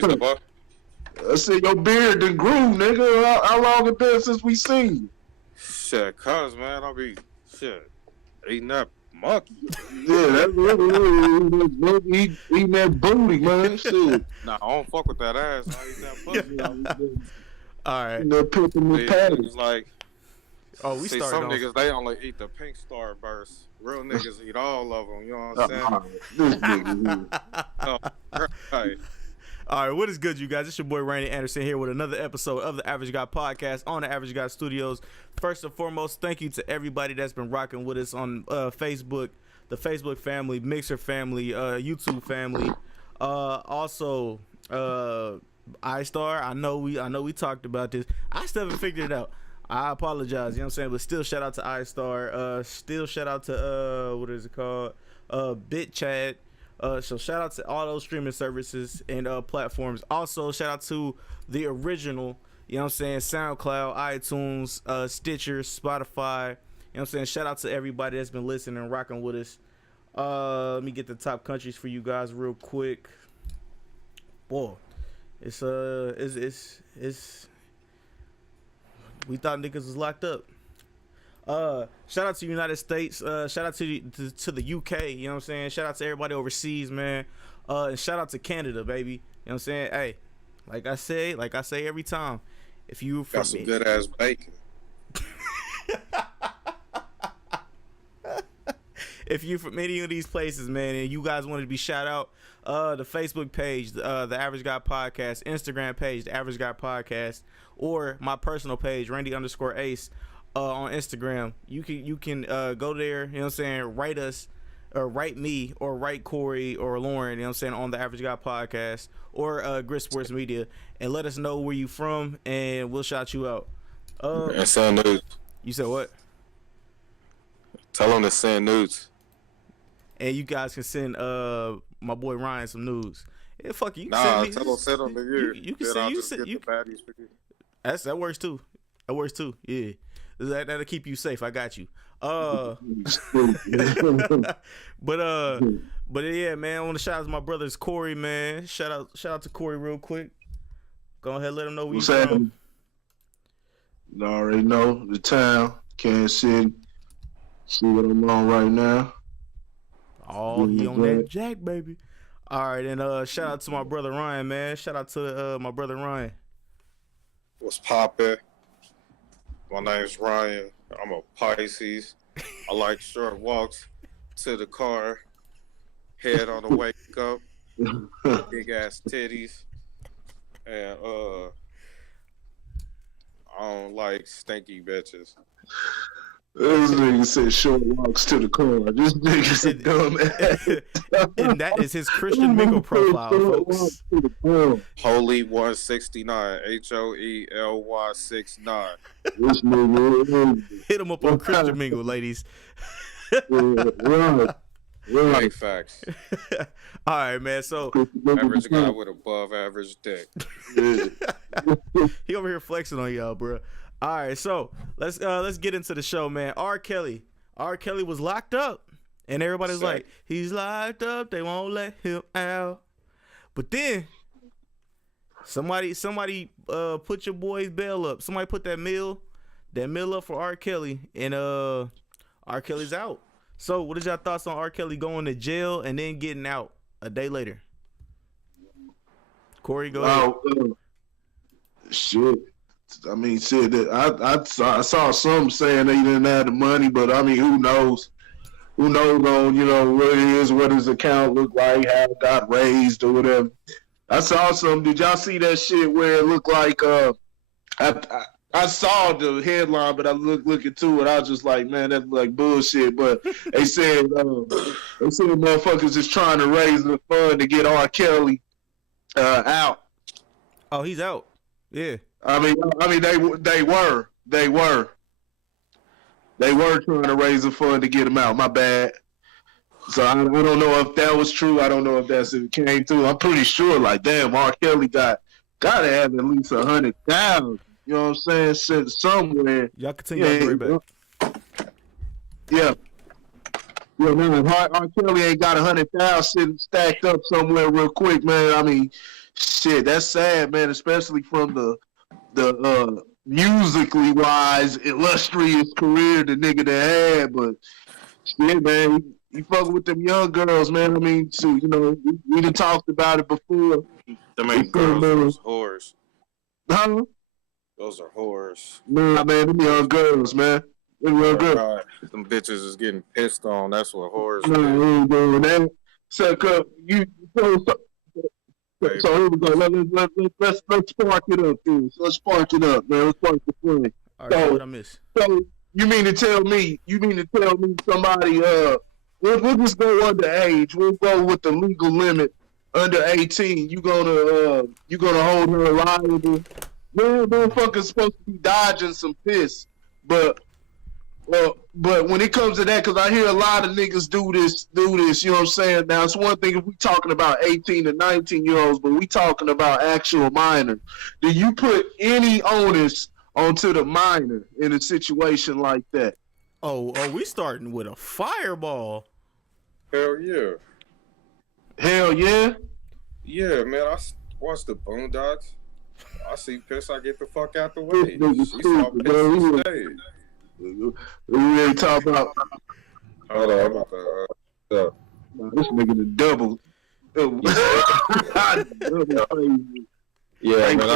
said, boy? I said, your beard done grew, nigga. How long it been since we seen you? Shit, cuz, man, I'll be, eating that monkey. Yeah, that's what eating that booty, man. Shit. Nah, I don't fuck with that ass. I eat that pussy. All right. They're picking the patty. Niggas like, we see, started some off. niggas, they only eat the pink star burst. Real niggas eat all of them, you know what I'm saying? This nigga Oh, right. All right, what is good, you guys? It's your boy Randy Anderson here with another episode of the Average Guy Podcast on the Average Guy Studios. First and foremost, thank you to everybody that's been rocking with us on Facebook, the Facebook family, Mixer family, YouTube family. Also, iStar. I know we talked about this. I still haven't figured it out. I apologize, you know what I'm saying? But still shout out to iStar. Still shout out to what is it called? BitChat. So shout out to all those streaming services and platforms. Also shout out to the original, you know what I'm saying, SoundCloud, iTunes, Stitcher, Spotify. You know what I'm saying? Shout out to everybody that's been listening and rocking with us. Let me get the top countries for you guys real quick. Boy, it's we thought niggas was locked up. Shout out to the United States. Shout out to the UK. You know what I'm saying? Shout out to everybody overseas, man. And shout out to Canada, baby. You know what I'm saying? Hey, like I say every time, if you from Got some good ass bacon. If you from any of these places, man, and you guys wanted to be shout out, the Facebook page, the Average Guy Podcast, Instagram page, the Average Guy Podcast, or my personal page, Randy_Ace. On Instagram, you can go there, you know what I'm saying, write us, or write me, or write Corey or Lauren, you know what I'm saying, on the Average Guy Podcast, or Grit Sports Media, and let us know where you from, and we'll shout you out. And send nudes. You said what? Tell them to send nudes. And you guys can send my boy Ryan some news. Yeah, fuck you. Nah, send them to you. You can send you. That works too. That works too. Yeah. That'll keep you safe. I got you. But yeah, man. I want to shout out to my brothers Corey, man. Shout out to Corey real quick. Go ahead, let him know where you from. You already know the town, Kansas City. See what I'm on right now. Oh, he on that jack, baby. All right, and shout out to my brother Ryan, man. Shout out to my brother Ryan. What's poppin'? My name's Ryan. I'm a Pisces. I like short walks to the car, head on the wake up, big ass titties, and I don't like stinky bitches. This nigga said short walks to the car. This nigga's a dumb ass. And that is his Christian Mingle profile, folks. Holy 169, HOELY 69. This nigga Hit him up on Christian Mingle, ladies. Right facts. All right, man. So average guy with above average dick. he over here flexing on y'all, bro. All right, so let's get into the show, man. R. Kelly was locked up, and everybody's like, he's locked up. They won't let him out. But then somebody put your boy's bail up. Somebody put that mill up for R. Kelly, and R. Kelly's out. So what is your thoughts on R. Kelly going to jail and then getting out a day later? Corey, go ahead. Shit. I mean, shit. I saw some saying they didn't have the money, but I mean, who knows? Who knows on what it is, what his account looked like, how it got raised or whatever. I saw some. Did y'all see that shit where it looked like? I saw the headline, but I look into it. I was just like, man, that's like bullshit. But they said motherfuckers is trying to raise the fund to get R. Kelly out. Oh, he's out. Yeah. I mean, they were trying to raise a fund to get him out. My bad. So I don't know if that was true. I don't know if that's if it came through. I'm pretty sure. Like, damn, R. Kelly gotta have at least 100,000. You know what I'm saying? Sitting somewhere. Y'all continue to worry back. Yeah. Yeah, man. R. Kelly ain't got 100,000 sitting stacked up somewhere real quick, man. I mean, shit, that's sad, man. Especially from the musically wise illustrious career the nigga that had, but shit, man, you fucking with them young girls, man. I mean, so you know, we done talked about it before. Them ain't girls, those whores. Huh? Those are whores. Nah, man, them young girls, man. Them young girls. Right. Them bitches is getting pissed on. That's what whores Nah, do. we ain't doing that. So, so here we go. Let's spark it up, dude. Let's spark it up, man. Let's spark the flame. All right, what I miss? So you mean to tell me somebody we'll just go underage. We'll go with the legal limit under 18. You gonna hold her liable. Motherfucker's supposed to be dodging some piss. But when it comes to that, because I hear a lot of niggas do this, you know what I'm saying? Now, it's one thing if we talking about 18 to 19-year-olds, but we talking about actual minors. Do you put any onus onto the minor in a situation like that? Oh, we starting with a fireball. Hell yeah. Hell yeah? Yeah, man. I watch the Boondocks. I see piss, I get the fuck out the way. This We saw stupid, piss bro. on stage. We ain't talking about. Hold on, I'm about to. This nigga the double. Yeah, man.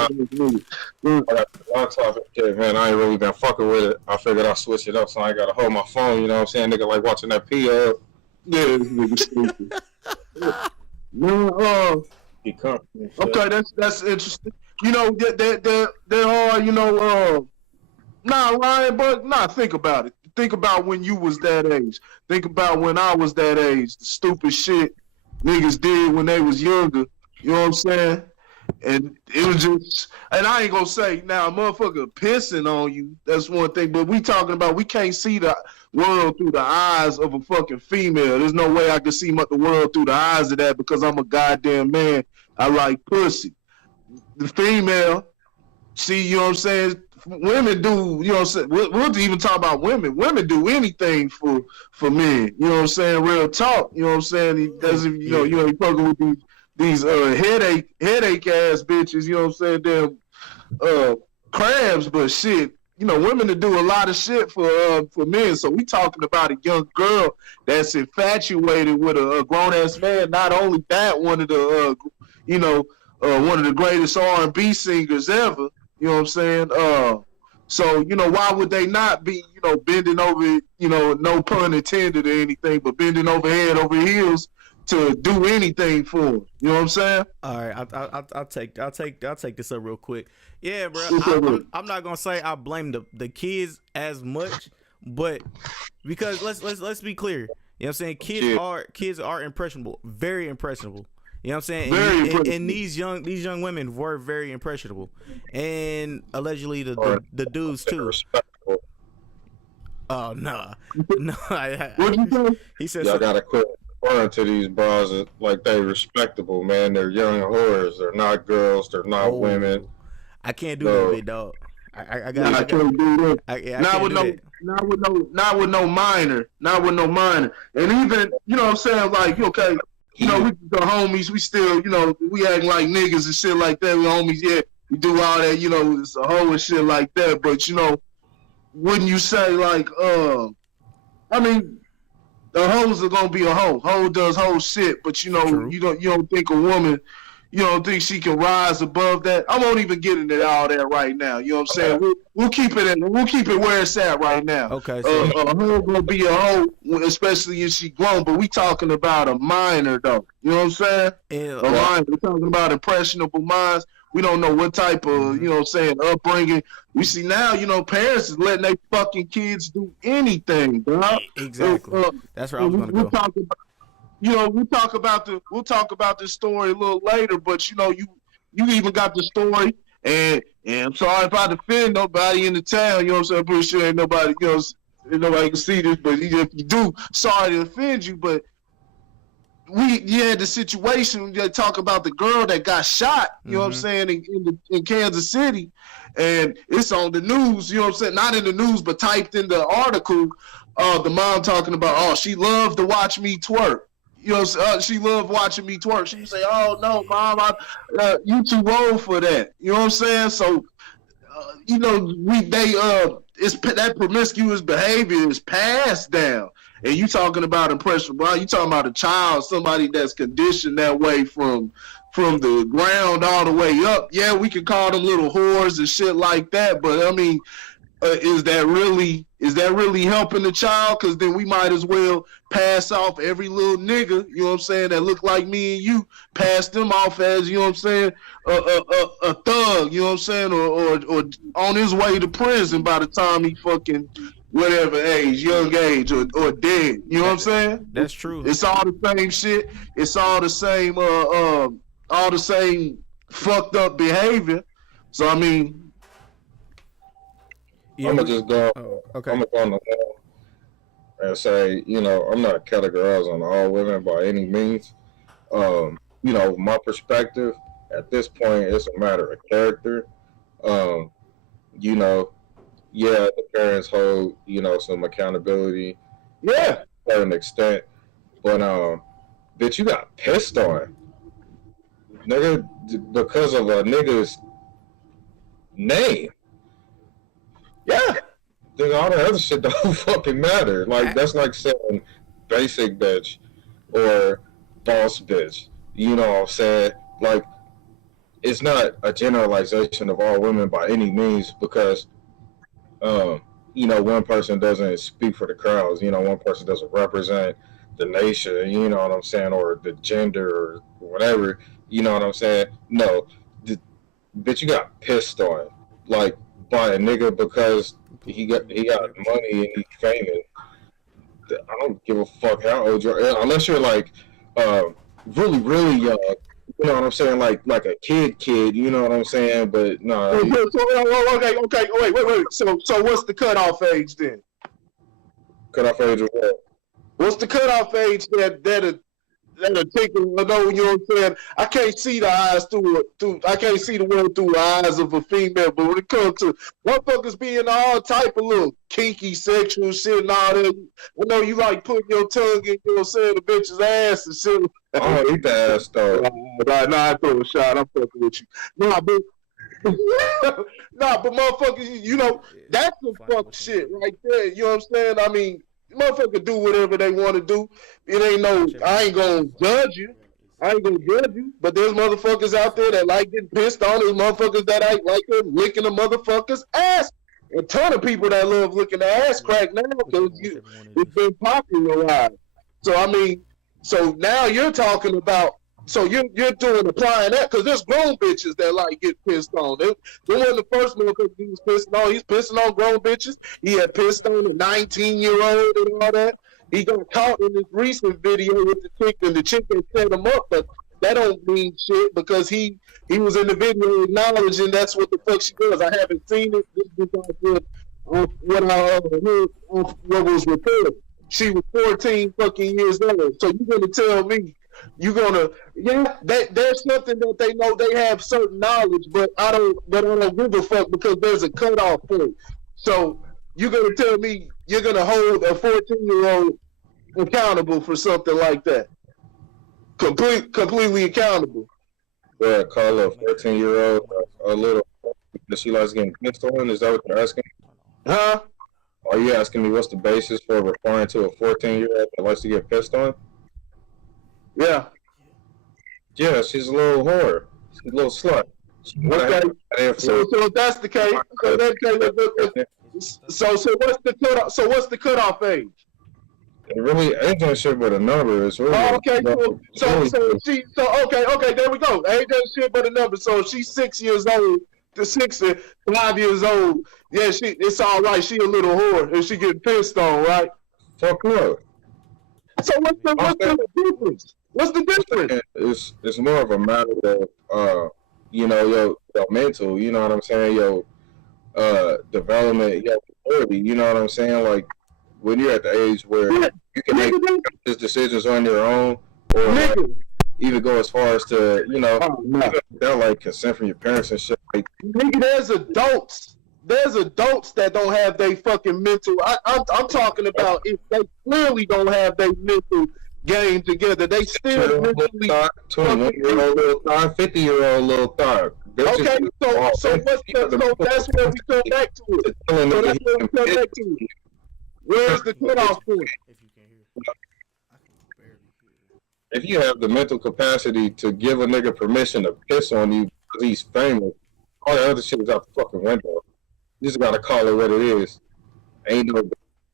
On top of shit, man, I ain't really been fucking with it. I figured I'll switch it up so I ain't gotta hold my phone, you know what I'm saying? Nigga like watching that P up. Yeah, this nigga stupid. No, okay, that's interesting. You know, there are, you know, Ryan, but think about it. Think about when you was that age. Think about when I was that age. The stupid shit niggas did when they was younger. You know what I'm saying? And it was just, and I ain't gonna say now, a motherfucker pissing on you. That's one thing, but we talking about we can't see the world through the eyes of a fucking female. There's no way I can see the world through the eyes of that because I'm a goddamn man. I like pussy. The female, see, you know what I'm saying? Women do, you know what I'm saying? We'll even talk about women. Women do anything for men. You know what I'm saying? Real talk. You know what I'm saying? He doesn't, you ain't fucking with these headache ass bitches. You know what I'm saying? Damn crabs, but shit. You know, women to do a lot of shit for men. So we talking about a young girl that's infatuated with a grown ass man. Not only that, one of the one of the greatest R&B singers ever. You know what I'm saying? So, you know, why would they not be, you know, bending over, you know, no pun intended or anything, but bending over head over heels to do anything for them? You know what I'm saying? All right, I'll take this up real quick. Yeah, bro. I'm not gonna say I blame the kids as much, but because let's be clear. You know what I'm saying? Kids are impressionable, very impressionable. You know what I'm saying? And these young women were very impressionable, and allegedly the dudes too. Oh no. He said y'all gotta quit referring to these bras like they respectable, man. They're young whores. They're not girls. They're not women. I can't do that, big dog. I can't do that. Not with no minor. And even, you know what I'm saying, like, okay, you know, we the homies, we still, you know, we acting like niggas and shit like that. We homies, yeah, we do all that, you know, it's a hoe and shit like that. But, you know, wouldn't you say, like, I mean, the hoes are gonna be a hoe. Hoe does hoe shit, but you know, true. you don't think a woman, you don't think she can rise above that. I won't even get into all that right now. You know what I'm saying? We'll keep it where it's at right now. Okay. So a hoe gonna be a hoe, especially if she grown. But we talking about a minor though. You know what I'm saying? Yeah. A minor. We're talking about impressionable minds. We don't know what type of, you know what I'm saying, upbringing. We see now, you know, parents is letting their fucking kids do anything, bro. Exactly. That's where I was gonna go. We'll talk about this story a little later, but you know, you even got the story, and I'm sorry if I offend nobody in the town, you know what I'm saying? I'm pretty sure ain't nobody, you know, nobody can see this, but if you do, sorry to offend you, but you had the situation, they talk about the girl that got shot, you know what I'm saying, in Kansas City, and it's on the news, you know what I'm saying, not in the news, but typed in the article, the mom talking about, oh, she loved to watch me twerk. You know, she loved watching me twerk. She would say, "Oh no, mom, you too old for that." You know what I'm saying? So, you know, it's that promiscuous behavior is passed down. And you talking about impression, bro? You talking about a child, somebody that's conditioned that way from the ground all the way up. Yeah, we can call them little whores and shit like that, but I mean, is that really helping the child? Because then we might as well pass off every little nigga, you know what I'm saying, that look like me and you, pass them off as, you know what I'm saying, a thug, you know what I'm saying, or on his way to prison by the time he fucking whatever age, young age, or dead, you know what I'm saying? That's true. It's all the same shit. It's all the same fucked up behavior. So I mean, I'm gonna just go. Okay. I'm gonna go on the wall and say, you know, I'm not categorizing all women by any means. You know, my perspective at this point, it's a matter of character. You know, yeah, the parents hold, you know, some accountability, yeah, to a certain extent, but bitch, you got pissed on, nigga, because of a nigga's name. yeah. Then all the other shit don't fucking matter. Like, that's like saying basic bitch or boss bitch. You know what I'm saying? Like, it's not a generalization of all women by any means because, you know, one person doesn't speak for the crowds. You know, one person doesn't represent the nation, you know what I'm saying, or the gender or whatever. You know what I'm saying? No. Bitch, you got pissed on. Like, by a nigga because he got money and he's famous. I don't give a fuck how old you are, unless you're like really young. You know what I'm saying? Like a kid. You know what I'm saying? But no. Okay. Wait. So what's the cutoff age then? Cutoff age of what? What's the cutoff age that'll take you know what I'm saying? I can't see the eyes I can't see the world through the eyes of a female, but when it comes to motherfuckers being all type of little kinky sexual shit and all that, I know you like putting your tongue in, you know what I'm saying, the bitch's ass and shit. I don't eat the ass though. Nah, I throw a shot. I'm fucking with you. Nah, but motherfuckers, you know, that's some fuck shit right there. You know what I'm saying? I mean, motherfuckers do whatever they want to do. It ain't I ain't gonna judge you. But there's motherfuckers out there that like getting pissed on. There's motherfuckers that like licking a motherfucker's ass. A ton of people that love licking the ass crack now because it's been popularized. So I mean, so now you're talking about. So you're applying that because there's grown bitches that like get pissed on. They wasn't the first motherfucker he was pissing on. He's pissing on grown bitches. He had pissed on a 19-year-old and all that. He got caught in this recent video with the chick, and the chick that set him up, but that don't mean shit because he was in the video acknowledging that's what the fuck she does. I haven't seen it. This is what I heard what was reported. She was 14 fucking years old. So you're gonna tell me there's something that they know, they have certain knowledge, but I don't give a fuck because there's a cutoff point. So you're gonna tell me you're gonna hold a 14-year-old accountable for something like that? Completely accountable. Yeah, call a 14-year-old a little. Does she like getting pissed on? Is that what you're asking? Huh? Are you asking me what's the basis for referring to a 14-year-old that likes to get pissed on? Yeah. Yeah, she's a little whore. She's a little slut. Okay. So if that's the case, so what's the cutoff age? It really ain't that shit but a number. It's really okay. Okay, there we go. Ain't that shit but a number. So she's 6 years old to 5 years old. Yeah, it's all right. She a little whore and she getting pissed on, right? Fuck no. So what's the difference? What's the difference? It's more of a matter of your mental, you know what I'm saying, your development, your maturity, you know what I'm saying? Like when you're at the age where you can make decisions on your own, or like, even go as far as to, like consent from your parents and shit. Like, nigga, there's adults that don't have their fucking mental. I'm talking about if they clearly don't have their mental game together. They still mentally 21-year-old little thought, 50-year-old little thought. Okay, so that's where we come back to it. So that's where we come back to it. Where's the cutoff point? If you can't hear, I can barely hear. If you have the mental capacity to give a nigga permission to piss on you because he's famous, all the other shit is out the fucking window. You just gotta call it what it is. Ain't no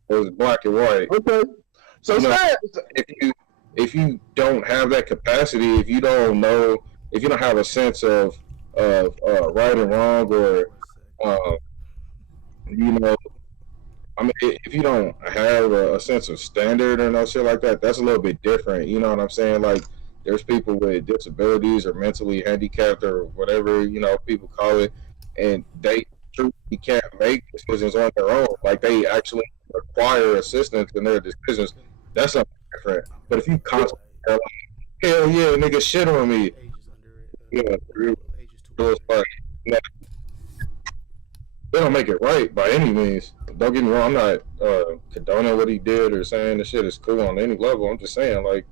it's black and white. Okay. So if you don't have that capacity, if you don't know, if you don't have a sense of right and wrong, or you know, I mean, if you don't have a sense of standard or no shit like that, that's a little bit different. You know what I'm saying? Like, there's people with disabilities or mentally handicapped or whatever, you know, people call it, and they truly can't make decisions on their own. Like, they actually require assistance in their decisions. That's something different. But if you constantly are like, hell yeah, nigga, shit on me. Yeah, it's like, you know, they don't make it right by any means. Don't get me wrong, I'm not condoning what he did or saying the shit is cool on any level. I'm just saying, like,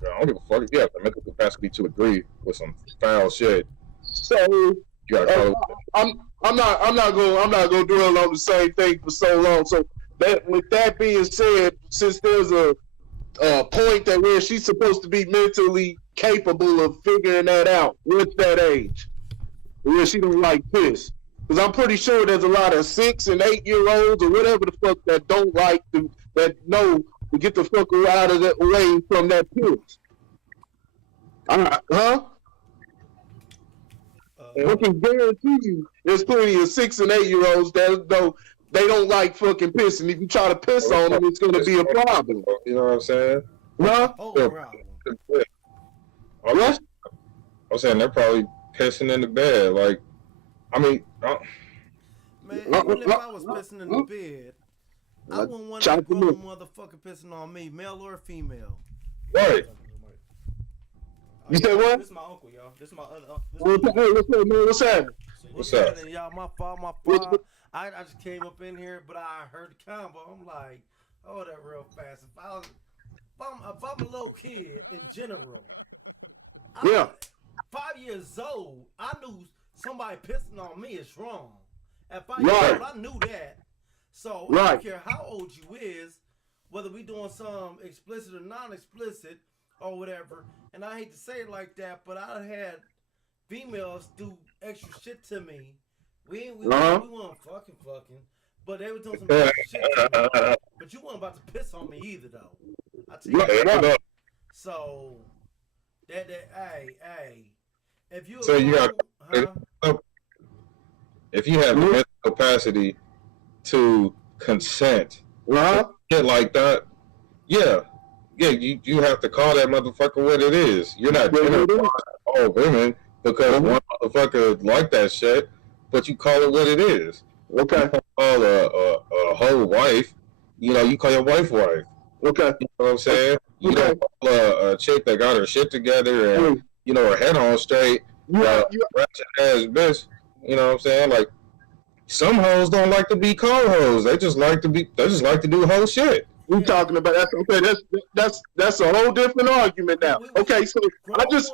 I don't give a fuck if you have the mental capacity to agree with some foul shit. So you gotta I'm not gonna dwell on the same thing for so long. So that, with that being said, since there's a point that where she's supposed to be mentally capable of figuring that out, what's that age where she don't like piss? Because I'm pretty sure there's a lot of 6 and 8 year olds or whatever the fuck that don't like that know to get the fuck out of that way from that piss. I can guarantee you there's plenty of 6 and 8 year olds that they don't like fucking pissing. If you try to piss on them, it's gonna be a problem. You know what I'm saying? Huh? What? I'm saying they're probably pissing in the bed. Like, I mean, man, even if I was pissing in the bed, I wouldn't want that grown motherfucker pissing on me, male or female. right. You said what? This is my uncle, y'all. This is my other. Hey, what's up, man? What's happening? What's up? Y'all, my fault. I just came up in here, but I heard the combo. I'm like, hold that real fast. If I'm a little kid in general, 5 years old, I knew somebody pissing on me is wrong. At 5 years old, I knew that. So I don't care how old you is, whether we doing some explicit or non-explicit or whatever. And I hate to say it like that, but I had females do extra shit to me. We weren't fucking, but they were doing some extra shit to me. But you weren't about to piss on me either, though. I tell you that. So hey, if you if you have the mental capacity to consent, shit like that, you have to call that motherfucker what it is. You're not all women because one motherfucker like that shit, but you call it what it is. Okay. You call a whole wife, you call your wife wife. Okay. You know what I'm saying? You don't call a chick that got her shit together and, her head on straight, ratchet ass bitch. You know what I'm saying? Like, some hoes don't like to be called hoes. They just like to do whole shit. We talking about that's a whole different argument now. Okay, so I just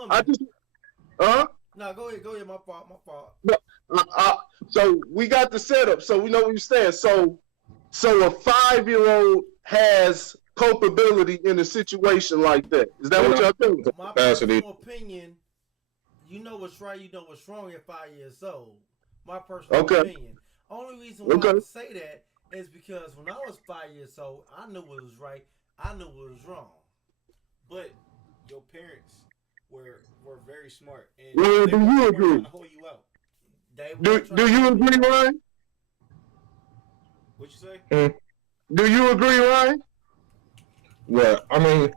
No, go ahead, my fault. So we got the setup, so we know what you're saying. So a 5-year-old has culpability in a situation like that. Is that what y'all think? My personal opinion, you know what's right, you know what's wrong at 5 years old. My personal opinion. Only reason why I say that is because when I was 5 years old, I knew what was right, I knew what was wrong. But your parents were very smart, and do you agree? To hold you out. Do you agree, Ryan? What you say? Do you agree, Ryan? Well, I mean,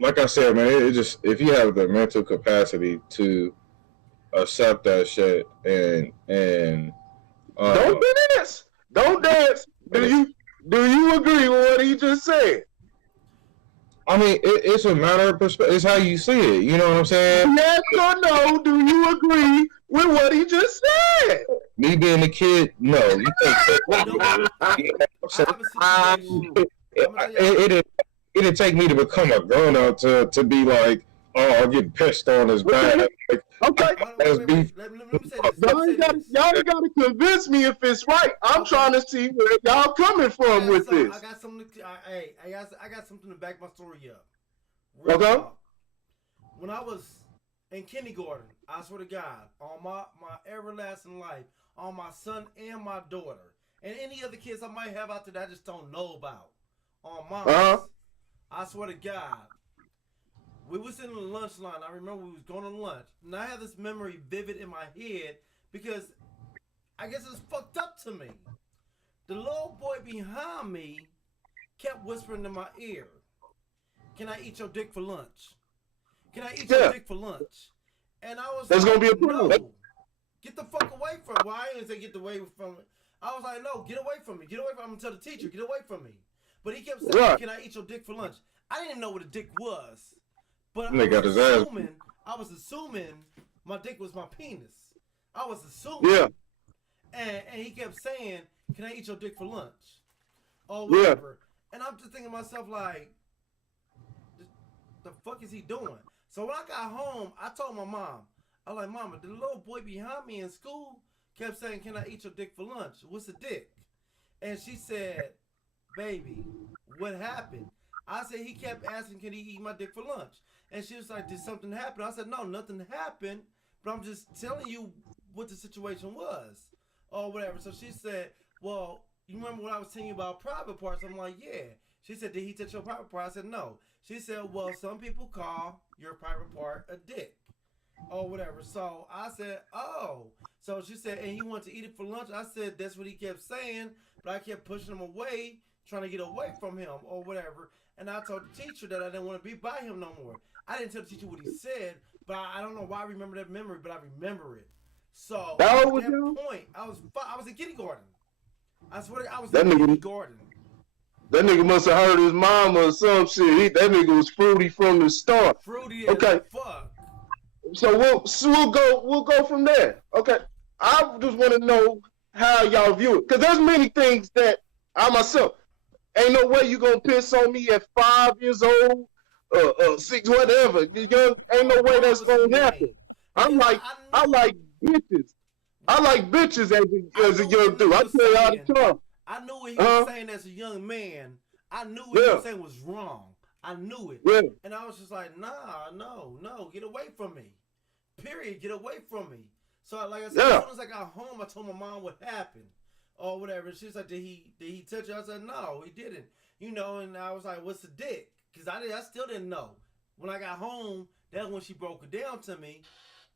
like I said, man, it just, if you have the mental capacity to accept that shit and don't dance. Don't dance. Do you agree with what he just said? I mean, it's a matter of perspective. It's how you see it. You know what I'm saying? Yes or no? Do you agree with what he just said? Me being a kid, no. You can't. it didn't take me to become a grown up to be like, oh, I'm getting pissed on is bad. Like, Okay. Let me say this. Y'all ain't gotta convince me if it's right. I'm trying to see where y'all coming from with this. I got something. I got something to back my story up. Okay. Talk. When I was in kindergarten, I swear to God, on my everlasting life, on my son and my daughter, and any other kids I might have out there that I just don't know about, on mine, I swear to God. We was in the lunch line. I remember we was going to lunch. And I have this memory vivid in my head because I guess it's fucked up to me. The little boy behind me kept whispering in my ear, "Can I eat your dick for lunch? Can I eat your dick for lunch?" And I was That's like, gonna be a problem. "No, get the fuck away from me." Well, I didn't say get away from it. I was like, "No, get away from me. Get away from me. I'm gonna tell the teacher, get away from me." But he kept saying, "Can I eat your dick for lunch?" I didn't know what a dick was. But I was assuming my dick was my penis. I was assuming. Yeah. And he kept saying, "Can I eat your dick for lunch?" Or whatever. Yeah. And I'm just thinking to myself, like, the fuck is he doing? So when I got home, I told my mom, I was like, "Mama, the little boy behind me in school kept saying, 'Can I eat your dick for lunch?' What's a dick?" And she said, "Baby, what happened?" I said, "He kept asking, 'Can he eat my dick for lunch?'" And she was like, "Did something happen?" I said, "No, nothing happened, but I'm just telling you what the situation was," or whatever. So she said, "Well, you remember when I was telling you about private parts?" I'm like, "Yeah." She said, "Did he touch your private part?" I said, "No." She said, "Well, some people call your private part a dick," or whatever. So I said, "Oh." So she said, "And he wanted to eat it for lunch?" I said, "That's what he kept saying, but I kept pushing him away, trying to get away from him, or whatever." And I told the teacher that I didn't want to be by him no more. I didn't tell the teacher what he said, but I don't know why I remember that memory, but I remember it. So at that point, I was in kindergarten. I swear I was in kindergarten. That nigga must have heard his mama or some shit. That nigga was fruity from the start. Fruity as fuck. So we'll go from there. Okay. I just want to know how y'all view it. Because there's many things that I myself, ain't no way you gonna piss on me at 5 years old, 6, whatever. Young, ain't no way that's gonna happen. I like bitches. I like bitches as a young dude. I tell you all the time. I knew what he was saying as a young man. I knew what he was saying was wrong. I knew it. Yeah. And I was just like, nah, no, get away from me. Period. Get away from me. So like I said, as soon as I got home, I told my mom what happened. Or whatever. She's like, did he touch you? I said, no, he didn't. You know, and I was like, what's the dick? Because I still didn't know. When I got home, that's when she broke it down to me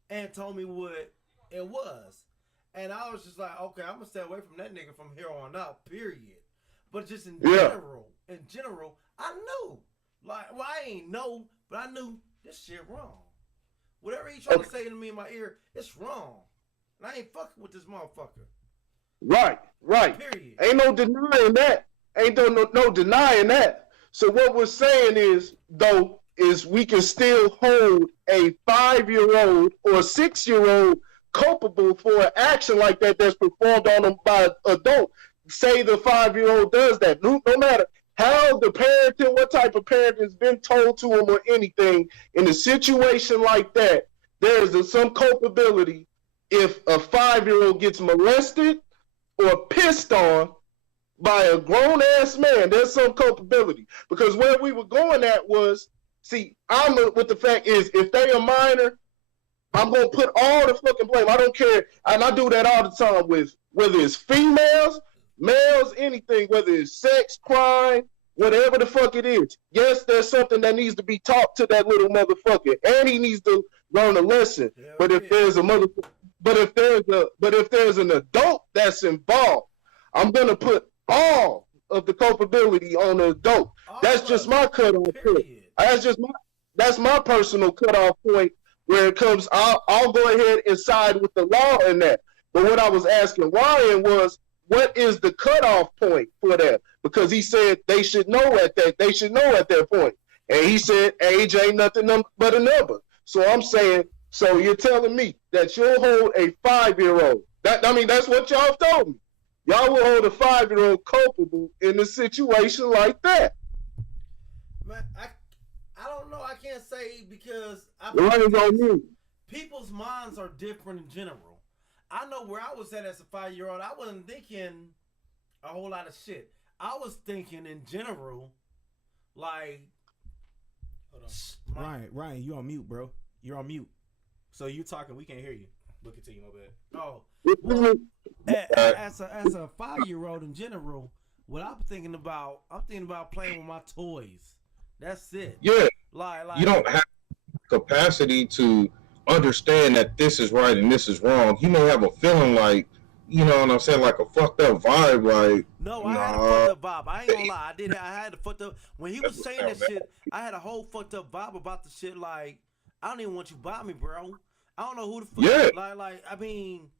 and told me what it was. And I was just like, okay, I'm going to stay away from that nigga from here on out, period. But just in general, I knew. Like, well, I ain't know, but I knew this shit wrong. Whatever he trying to say to me in my ear, it's wrong. And I ain't fucking with this motherfucker. Right. Period. Ain't no denying that. Ain't no denying that. So what we're saying is we can still hold a 5-year-old or 6-year-old culpable for an action like that that's performed on them by an adult. Say the 5-year-old does that. No matter how the parenting, what type of parenting has been told to him or anything, in a situation like that, there is some culpability if a 5-year-old gets molested or pissed on by a grown-ass man. There's some culpability. Because where we were going at was, see, with the fact is, if they a minor, I'm going to put all the fucking blame. I don't care. And I do that all the time with whether it's females, males, anything, whether it's sex, crime, whatever the fuck it is. Yes, there's something that needs to be taught to that little motherfucker, and he needs to learn a lesson. But if there's an adult that's involved, I'm going to put all of the culpability on the adult. That's just my cutoff point. That's my personal cutoff point. Where it comes, I'll go ahead and side with the law in that. But what I was asking Ryan was, what is the cutoff point for that? Because he said they should know at that point. And he said age ain't nothing but a number. So I'm saying, so you're telling me that you'll hold a 5-year-old. That's what y'all told me. Y'all will hold a 5-year-old culpable in a situation like that. Man, I don't know. I can't say because Ryan's on mute. people's minds are different in general. I know where I was at as a 5-year-old. I wasn't thinking a whole lot of shit. I was thinking in general, like, hold on. Ryan, you on mute, bro. You're on mute. So you talking, we can't hear you. But continue, my bad. Oh, well, as a 5-year-old in general, what I'm thinking about playing with my toys. That's it. Yeah. Like You don't have capacity to understand that this is right and this is wrong. You may have a feeling like, you know what I'm saying, like a fucked up vibe. Like, no, I had a fucked up vibe. I ain't gonna lie. I had a fucked up. When he was saying that shit, I had a whole fucked up vibe about the shit. Like, I don't even want you by me, bro. I don't know who the fuck. Yeah. I mean,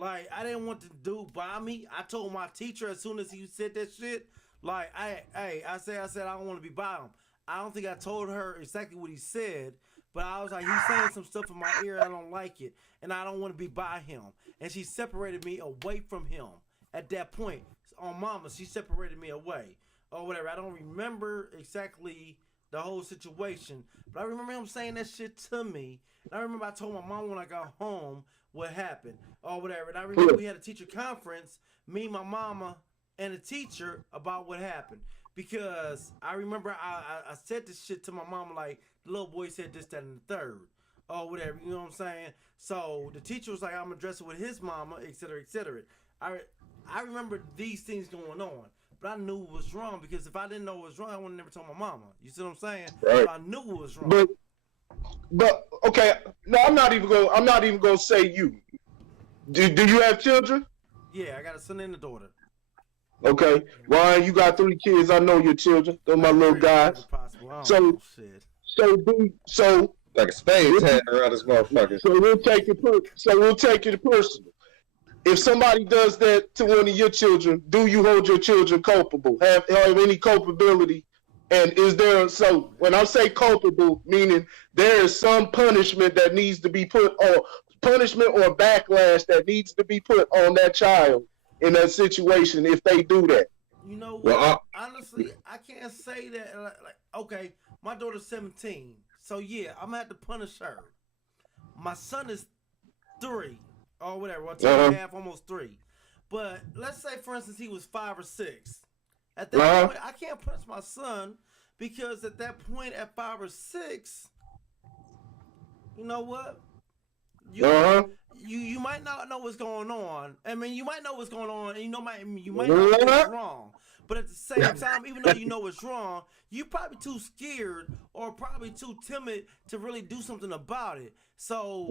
I didn't want the dude by me. I told my teacher as soon as he said that shit. Like, I said I don't want to be by him. I don't think I told her exactly what he said, but I was like, he's saying some stuff in my ear. I don't like it, and I don't want to be by him. And she separated me away from him at that point. On Mama, she separated me away or whatever. I don't remember exactly the whole situation, but I remember him saying that shit to me. And I remember I told my mom when I got home what happened or whatever. And I remember we had a teacher conference, me, my mama, and a teacher about what happened. Because I remember I said this shit to my mama, like, the little boy said this, that, and the third, or whatever, you know what I'm saying? So the teacher was like, I'm gonna address it with his mama, et cetera, et cetera. I remember these things going on, but I knew it was wrong because if I didn't know it was wrong, I would have never told my mama. You see what I'm saying? Right. So I knew it was wrong. But okay, no, I'm not even gonna say you. Do you have children? Yeah, I got a son and a daughter. Okay, Ryan, you got 3 kids. I know your children. They're my little guys. So like a spade head around this motherfucker. So we'll take it personal. If somebody does that to one of your children, do you hold your children culpable? Have any culpability? And is there, so when I say culpable, meaning there is some punishment that needs to be put on, punishment or backlash that needs to be put on that child in that situation if they do that? You know what? Well, honestly, I can't say that. Like, okay, my daughter's 17, so yeah, I'm gonna have to punish her. My son is 3 or whatever, 2.5, almost 3. But let's say, for instance, he was 5 or 6. At that point, I can't punish my son because at that point, at 5 or 6, you know what? You might not know what's going on. I mean, you might know what's going on, and you might know what's wrong. But at the same time, even though you know what's wrong, you're probably too scared or probably too timid to really do something about it. So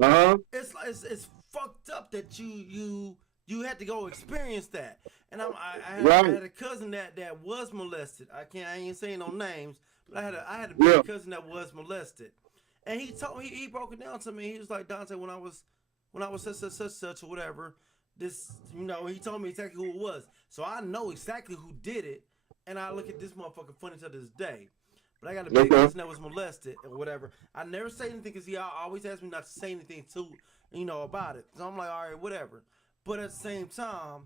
it's fucked up that you had to go experience that. And I had a cousin that was molested. I ain't saying no names, but I had a big cousin that was molested. And he told me, he broke it down to me. He was like, Dante, when I was such or whatever, this, you know, he told me exactly who it was. So I know exactly who did it, and I look at this motherfucker funny to this day. But I got a big cousin that was molested or whatever. I never say anything because he always asked me not to say anything about it. So I'm like, all right, whatever. But at the same time,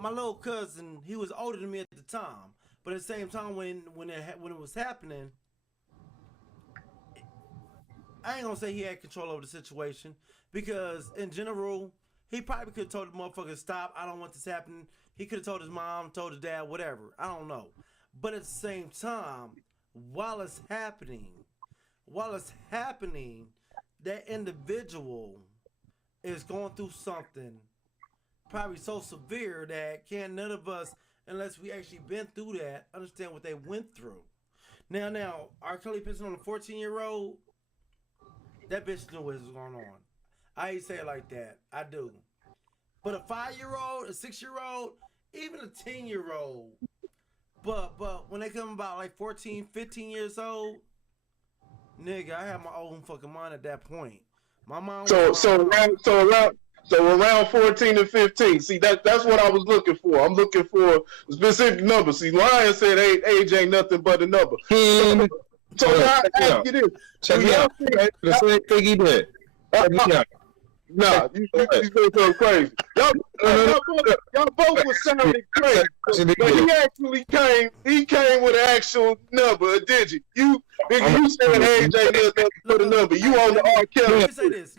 my little cousin, he was older than me at the time. But at the same time, when it was happening, I ain't gonna say he had control over the situation because in general, he probably could have told the motherfucker stop. I don't want this happening. He could have told his mom, told his dad, whatever. I don't know. But at the same time, while it's happening, that individual is going through something probably so severe that none of us, unless we actually been through that, understand what they went through. Now, R. Kelly pissing on a 14-year-old. That bitch knew what was going on. I ain't say it like that. I do. But a 5-year-old, a 6-year-old, even a 10-year-old. But when they come about like 14, 15 years old, nigga, I had my own fucking mind at that point. My mom. So around 14 and 15. See, that's what I was looking for. I'm looking for specific numbers. See, Lion said age ain't nothing but a number. So I ask you this. Check me out. The same thing he did. Check me out. Nah, you said something crazy. Y'all both were sounding crazy. But he actually came. He came with an actual number, a digit. You said AJ does nothing for the number. You on the R. Kelly. Let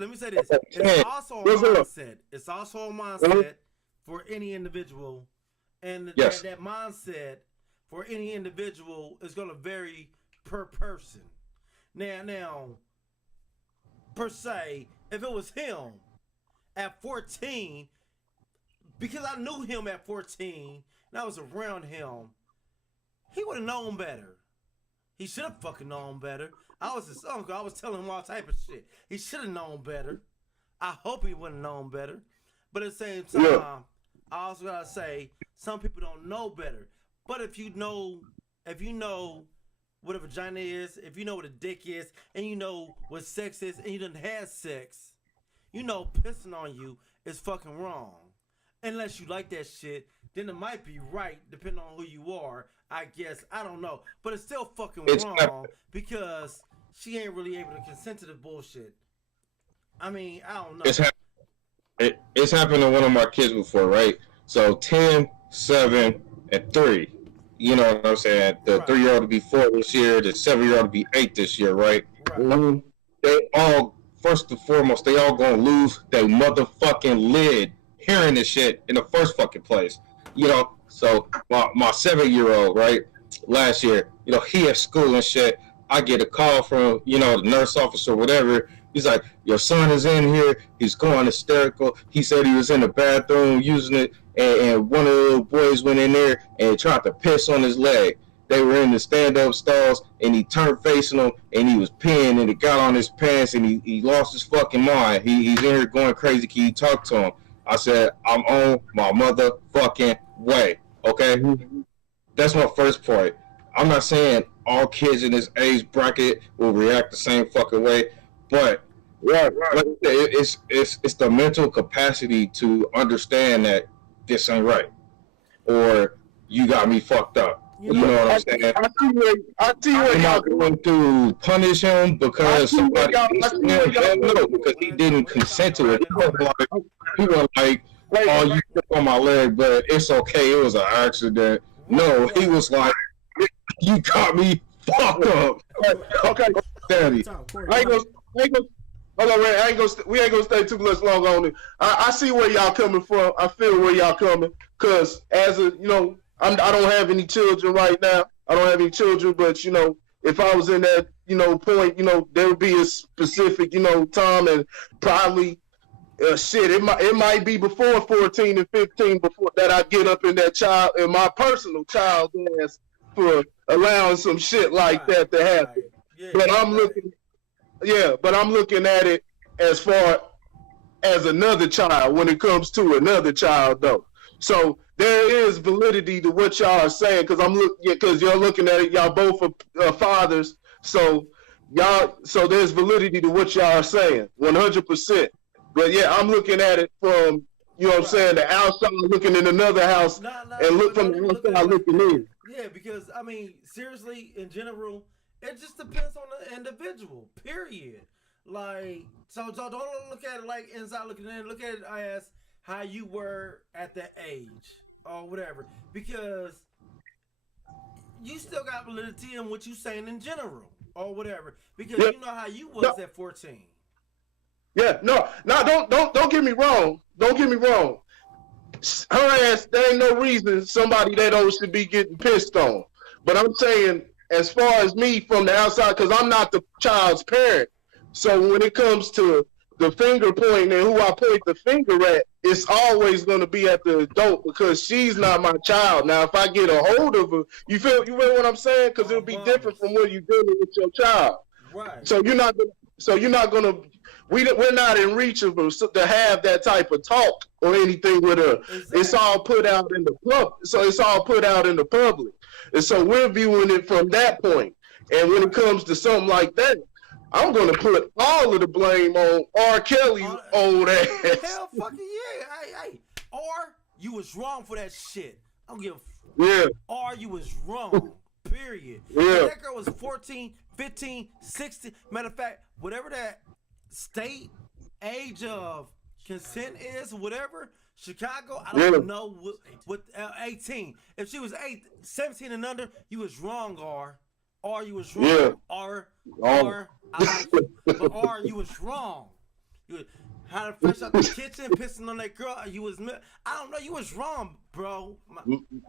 me say this. It's also a mindset. It's also a mindset for any individual, and that mindset for any individual is going to vary per person. Now, per se, if it was him at 14, because I knew him at 14 and I was around him, he would have known better. He should have fucking known better. I was his uncle. I was telling him all type of shit. He should have known better. I hope he would have known better. But at the same time, I also gotta say, some people don't know better. But if you know what a vagina is, if you know what a dick is, and you know what sex is, and you done had sex, you know pissing on you is fucking wrong. Unless you like that shit, then it might be right, depending on who you are, I guess. I don't know. But it's still fucking wrong because she ain't really able to consent to the bullshit. I mean, I don't know. It's happened to one of my kids before, right? So 10, 7, and 3. You know what I'm saying? The 3-year-old will be 4 this year. The 7-year-old will be 8 this year, right? Mm-hmm. They all, first and foremost, they all gonna lose their motherfucking lid hearing this shit in the first fucking place. You know, so my 7-year-old, right, last year, you know, he at school and shit. I get a call from, you know, the nurse officer or whatever. He's like, your son is in here. He's going hysterical. He said he was in the bathroom using it, and one of the little boys went in there and tried to piss on his leg. They were in the stand-up stalls, and he turned facing them, and he was peeing, and it got on his pants, and he lost his fucking mind. He's in here going crazy. Can you talk to him? I said, I'm on my motherfucking way, okay? That's my first point. I'm not saying all kids in this age bracket will react the same fucking way, but it's the mental capacity to understand that this ain't right, or you got me fucked up. You know what I'm saying? I see where I'm y'all not going to punish him because somebody because he didn't consent to it. He was like, oh, you took on my leg, but it's okay. It was an accident. No, he was like, you got me fucked up. Okay, Daddy. We ain't gonna stay too much long on it. I see where y'all coming from. I feel where y'all coming. Cause as a, you know, I don't have any children right now. I don't have any children, but you know, if I was in that, you know, point, you know, there would be a specific, you know, time, and probably it might be before 14 and 15 before that I get up in my personal child ass for allowing some shit like that to happen. Yeah, but I'm looking at it as far as another child when it comes to another child though. So there is validity to what y'all are saying, because you're looking at it, y'all both are fathers, so there's validity to what y'all are saying, 100%. But yeah, I'm looking at it from, you know what I'm saying, the outside looking in another house, and look from the outside looking in. Yeah, because I mean, seriously, in general, it just depends on the individual. Period. Like, so don't look at it like inside looking in. Look at it as how you were at that age or whatever, because you still got validity in what you saying in general or whatever, because you know how you was at 14. Yeah, no, don't get me wrong. Don't get me wrong. Her ass, there ain't no reason somebody that old should be getting pissed on. But I'm saying, as far as me from the outside, because I'm not the child's parent, so when it comes to the finger pointing and who I point the finger at, it's always going to be at the adult, because she's not my child. Now, if I get a hold of her, you feel what I'm saying? Because it'll be different from what you're dealing with your child. Right. So you're not gonna. We're not in reach of her to have that type of talk or anything with her. Exactly. It's all put out in the public. So it's all put out in the public, and so we're viewing it from that point. And when it comes to something like that, I'm going to put all of the blame on R. Kelly's old ass. Hell fucking yeah. Hey. Or you was wrong for that shit. I don't give a Yeah. Or you was wrong. Period. Yeah. That girl was 14, 15, 16. Matter of fact, whatever that state age of consent is, whatever. Chicago, I don't know what 18. If she was 17 and under, you was wrong, or you was wrong, or I like you, but or you was wrong. You had to fresh out the kitchen, pissing on that girl. You was, I don't know, you was wrong, bro.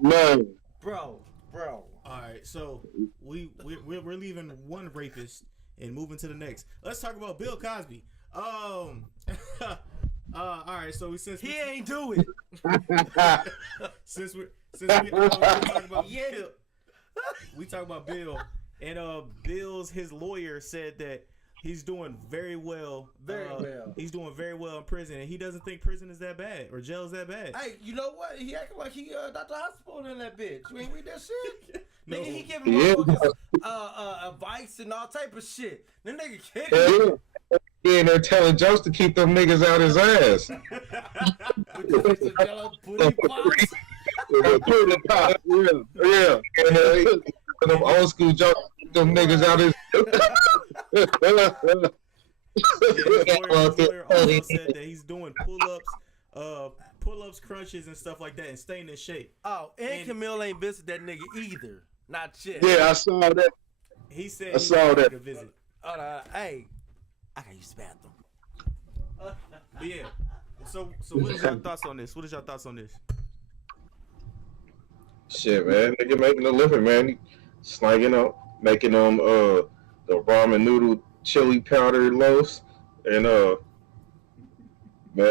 Man, bro. All right, so we're leaving one rapist and moving to the next. Let's talk about Bill Cosby. All right, so he ain't do it. since we talking about Bill, we talk about Bill, and his lawyer said that he's doing very well. He's doing very well in prison, and he doesn't think prison is that bad or jail is that bad. Hey, you know what? He acting like he Dr. Hospital in that bitch. You ain't read that shit? No. Nigga, he giving motherfuckers advice and all type of shit. Then nigga kidding. He in there telling jokes to keep them niggas out his ass. With the yellow booty pops. Yeah. And them old school jokes to keep them niggas out his His lawyer also said that he's doing pull-ups, crunches, and stuff like that, and staying in shape. Oh, and Camille ain't visit that nigga either. Not yet. Yeah, I saw that. He said I saw that. A visit. Hey, I gotta use the bathroom. But yeah. So what is your thoughts on this? shit, man. Nigga making a living, man. Slanging up, making them the ramen noodle chili powder loaves, and man,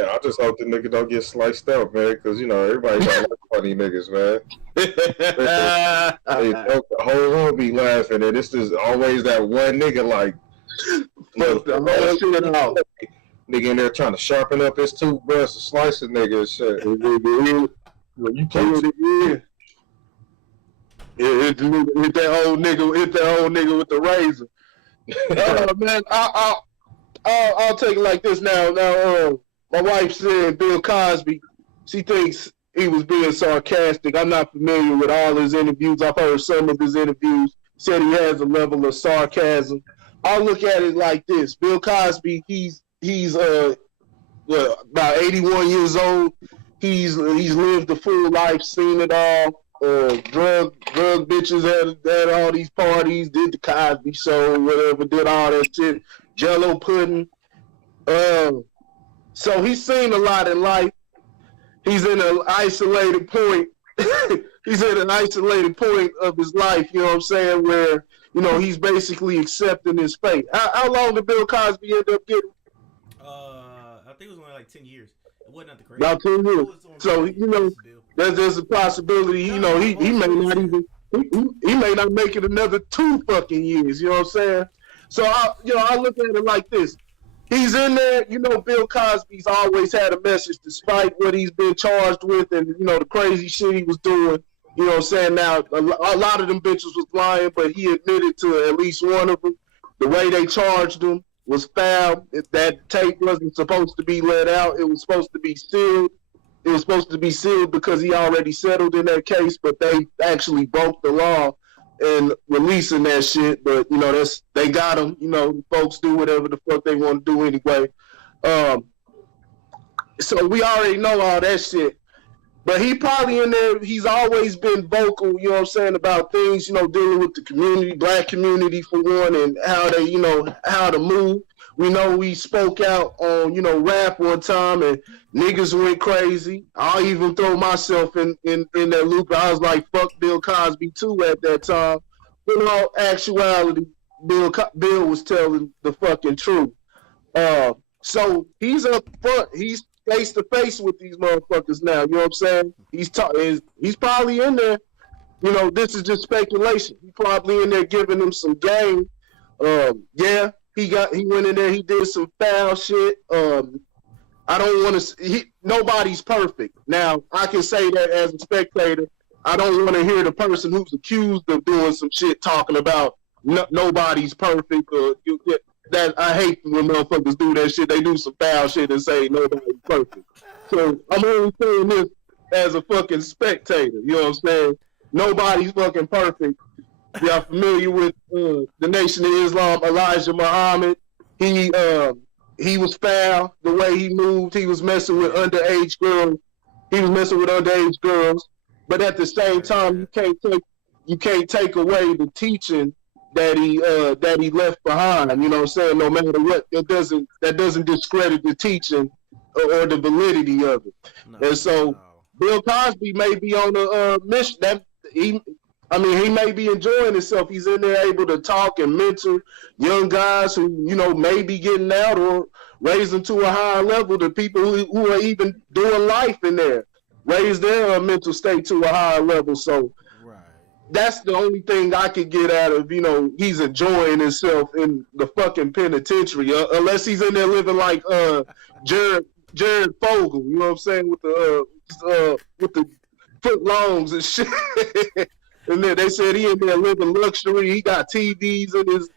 I just hope the nigga don't get sliced up, man, because you know everybody don't like funny niggas, man. The whole room be laughing, and it's just always that one nigga like, nigga in there trying to sharpen up his toothbrush to slice a nigga and shit. You play it, hit that old nigga with the razor. Man, I'll take it like this now. Now, my wife said Bill Cosby, she thinks he was being sarcastic. I'm not familiar with all his interviews. I've heard some of his interviews. Said he has a level of sarcasm. I'll look at it like this. Bill Cosby, he's about 81 years old. He's lived a full life, seen it all. Drug bitches at all these parties, did the Cosby Show, whatever, did all that shit, Jello pudding. So he's seen a lot in life. He's in an isolated point. He's at an isolated point of his life, you know what I'm saying, where, you know, he's basically accepting his fate. How long did Bill Cosby end up getting? I think it was only like 10 years. It wasn't the crazy. About 10 years. So, you know, there's a possibility, you know, he may not even, he may not make it another 2 fucking years, you know what I'm saying? So, I look at it like this. He's in there, you know, Bill Cosby's always had a message despite what he's been charged with and, you know, the crazy shit he was doing. You know what I'm saying? Now, a lot of them bitches was lying, but he admitted to at least one of them. The way they charged him was foul. That tape wasn't supposed to be let out. It was supposed to be sealed. It was supposed to be sealed because he already settled in that case, but they actually broke the law in releasing that shit. But, you know, they got him. You know, folks do whatever the fuck they want to do anyway. So we already know all that shit. But he probably in there, he's always been vocal, you know what I'm saying, about things, you know, dealing with the community, black community for one, and how they, you know, how to move. We know we spoke out on, you know, rap one time and niggas went crazy. I'll even throw myself in that loop. I was like, fuck Bill Cosby too at that time. But in all actuality, Bill was telling the fucking truth. So he's up front. He's face to face with these motherfuckers now. You know what I'm saying? He's probably in there. You know, this is just speculation. He's probably in there giving them some game. Yeah, he went in there. He did some foul shit. I don't want to. Nobody's perfect. Now I can say that as a spectator. I don't want to hear the person who's accused of doing some shit talking about nobody's perfect. That I hate when motherfuckers do that shit. They do some foul shit and say nobody's perfect. So I'm only saying this as a fucking spectator. You know what I'm saying? Nobody's fucking perfect. Y'all familiar with the Nation of Islam, Elijah Muhammad? He he was foul the way he moved. He was messing with underage girls. But at the same time, you can't take away the teaching that he left behind. You know what I'm saying? No matter what, that doesn't discredit the teaching or the validity of it. And so Bill Cosby may be on a mission that he may be enjoying himself. He's in there able to talk and mentor young guys who, may be getting out or raise them to a higher level. The people who are even doing life in there, raise their mental state to a higher level. So that's the only thing I could get out of, he's enjoying himself in the fucking penitentiary, unless he's in there living like Jared Fogle, you know what I'm saying, with the foot longs and shit. And then they said he in there living luxury. He got TVs in his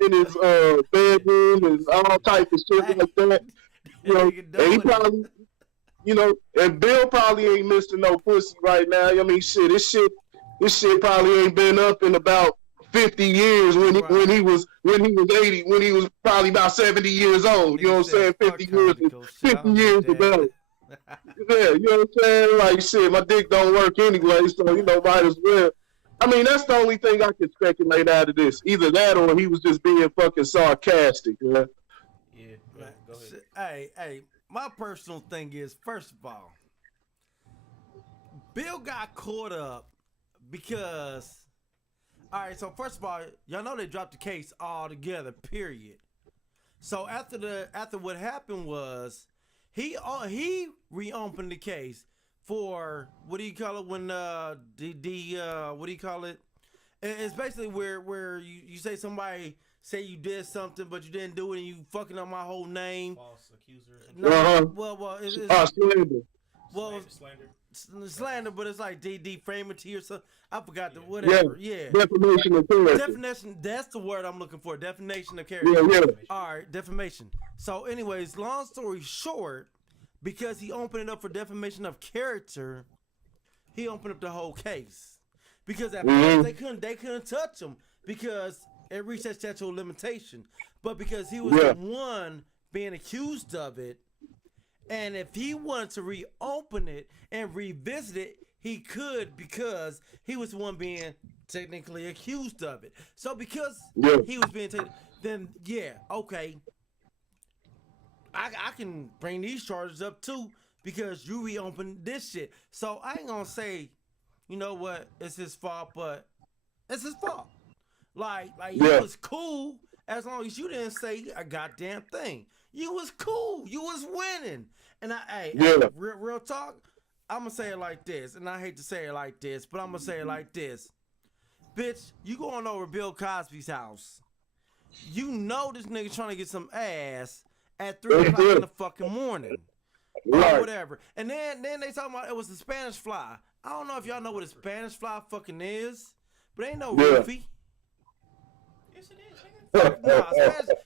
bedroom and all type of shit like that. And he probably, and Bill probably ain't missing no pussy right now. I mean, this shit probably ain't been up in about 50 years when he was 80, when he was probably about 70 years old. You know what I'm saying? 50 years ago. Yeah, you know what I'm saying? Like, shit, my dick don't work anyway, so, might as well. I mean, that's the only thing I could speculate out of this. Either that or he was just being fucking sarcastic, man. Yeah, go ahead. Hey, my personal thing is, first of all, Bill got caught up because, all right, so first of all, y'all know they dropped the case altogether, period. So after what happened was, he reopened the case for, what do you call it when what do you call it? It's basically where you say somebody say you did something but you didn't do it and you fucking up my whole name. False accuser. No, slander, but it's like defamatory or something. I forgot the whatever. Yeah. Defamation of character. Defamation. That's the word I'm looking for. Defamation of character. Yeah. All right, defamation. So, anyways, long story short, because he opened it up for defamation of character, he opened up the whole case. Because at first they couldn't touch him because it reached that statute of limitation. But because he was the one being accused of it, and if he wanted to reopen it and revisit it, he could because he was the one being technically accused of it. So because he was being taken, then okay. I can bring these charges up too because you reopened this shit. So I ain't gonna say, you know what, it's his fault, but it's his fault. Like you was cool as long as you didn't say a goddamn thing. You was cool. You was winning. And real talk, I'm gonna say it like this, and I hate to say it like this, but I'm gonna say it like this. Bitch, you going over Bill Cosby's house. You know this nigga trying to get some ass at 3 o'clock in the fucking morning. Or whatever. And then they talking about it was the Spanish fly. I don't know if y'all know what a Spanish fly fucking is, but ain't no roofie. Yes, it is.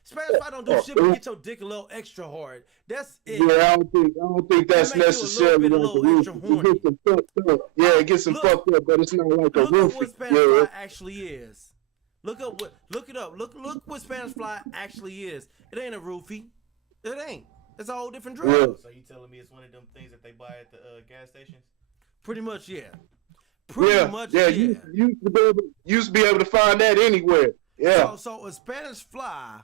Spanish fly don't do shit but get your dick a little extra hard. That's it. Yeah, I don't think that's necessarily like a roofie. It gets some fucked up, but it's not like a roofie. Look up what Spanish fly actually is. Look it up. Look what Spanish fly actually is. It ain't a roofie. It ain't. It's a whole different drug. Yeah. So you telling me it's one of them things that they buy at the gas stations? Pretty much, yeah. You used to be able to find that anywhere. Yeah. So a Spanish fly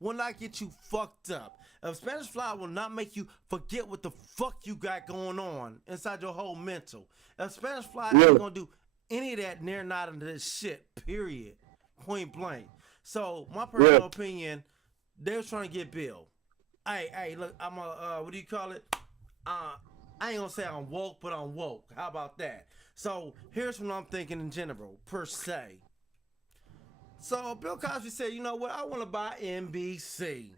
will not get you fucked up. A Spanish fly will not make you forget what the fuck you got going on inside your whole mental. A Spanish fly ain't gonna do any of that near not into this shit. Period. Point blank. So my personal opinion, they're trying to get Bill. Hey, look, I'm what do you call it? I ain't gonna say I'm woke, but I'm woke. How about that? So here's what I'm thinking in general, per se. So Bill Cosby said, you know what? I want to buy NBC.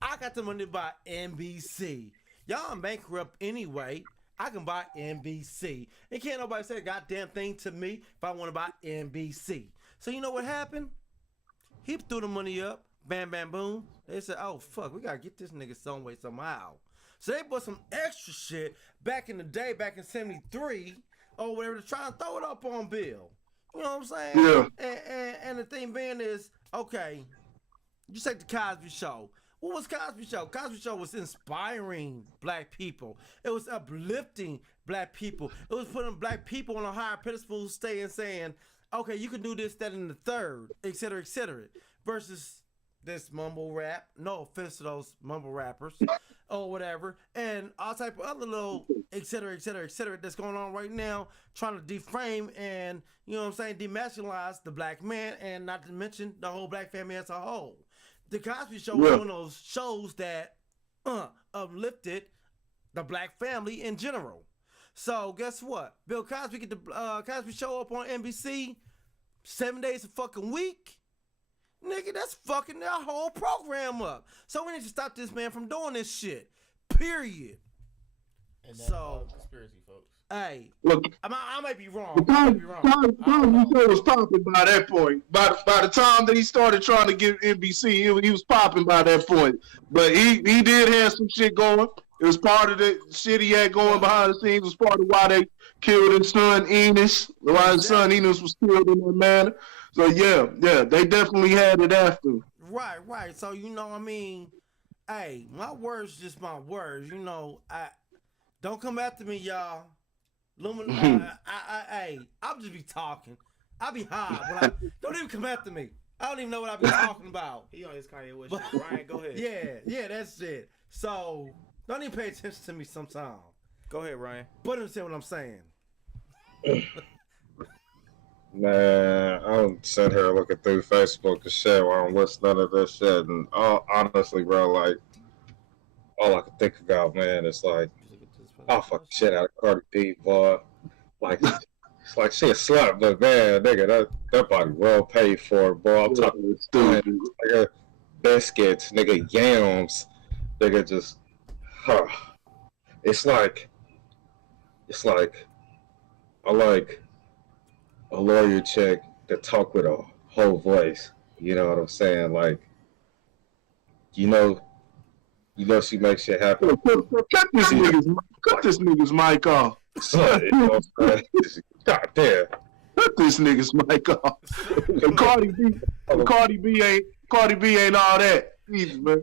I got the money to buy NBC. Y'all I'm bankrupt anyway. I can buy NBC. And can't nobody say a goddamn thing to me if I want to buy NBC. So you know what happened? He threw the money up. Bam, bam, boom. They said, oh, fuck, we got to get this nigga some way, somehow. So they bought some extra shit back in the day, back in 73, or whatever, to try and throw it up on Bill. You know what I'm saying? Yeah. And the thing being is, okay, you take the Cosby Show. What was Cosby Show? Cosby Show was inspiring black people. It was uplifting black people. It was putting black people on a higher pedestal, staying saying, okay, you can do this, that, and the third, et cetera, versus this mumble rap. No offense to those mumble rappers or whatever, and all type of other little et cetera, that's going on right now, trying to deframe and, you know what I'm saying, demasculinize the black man, and not to mention the whole black family as a whole. The Cosby Show was one of those shows that uplifted the black family in general. So guess what? Bill Cosby get the Cosby Show up on NBC 7 days a fucking week. Nigga, that's fucking their whole program up. So we need to stop this man from doing this shit. Period. And that's all conspiracy, folks. Hey, Look, I might be wrong. Cosby Show was popping by that point. By the time that he started trying to get NBC, he was popping by that point. But he did have some shit going. It was part of the shit he had going behind the scenes. It was part of why they killed his son Enos. Why his son Enos was killed in that manner. So yeah, they definitely had it after. Right. So you know, I mean, hey, my words just my words. You know, don't come after me, y'all. I'll just be talking. I'll be high. Don't even come after me. I don't even know what I'll be talking about. He on his Kanye West shit. Ryan, go ahead. Yeah, that's it. So don't even pay attention to me sometimes. Go ahead, Ryan. But understand what I'm saying. Man, I'm sitting here looking through Facebook and shit while I'm listening to this shit, and honestly, bro, like, all I can think about, man, is like, I'll fuck the shit out of Cardi B, boy. Like, it's like she a slut, but man, nigga, that body well paid for, boy. I'm talking nigga, biscuits, nigga, yams, nigga, just, it's like, I like a lawyer chick that talk with a whole voice. You know what I'm saying? Like, you know she makes shit happen. Cut this nigga's mic off. Son, you know what I'm saying? God damn. Cut this nigga's mic off. And Cardi B ain't all that either, man.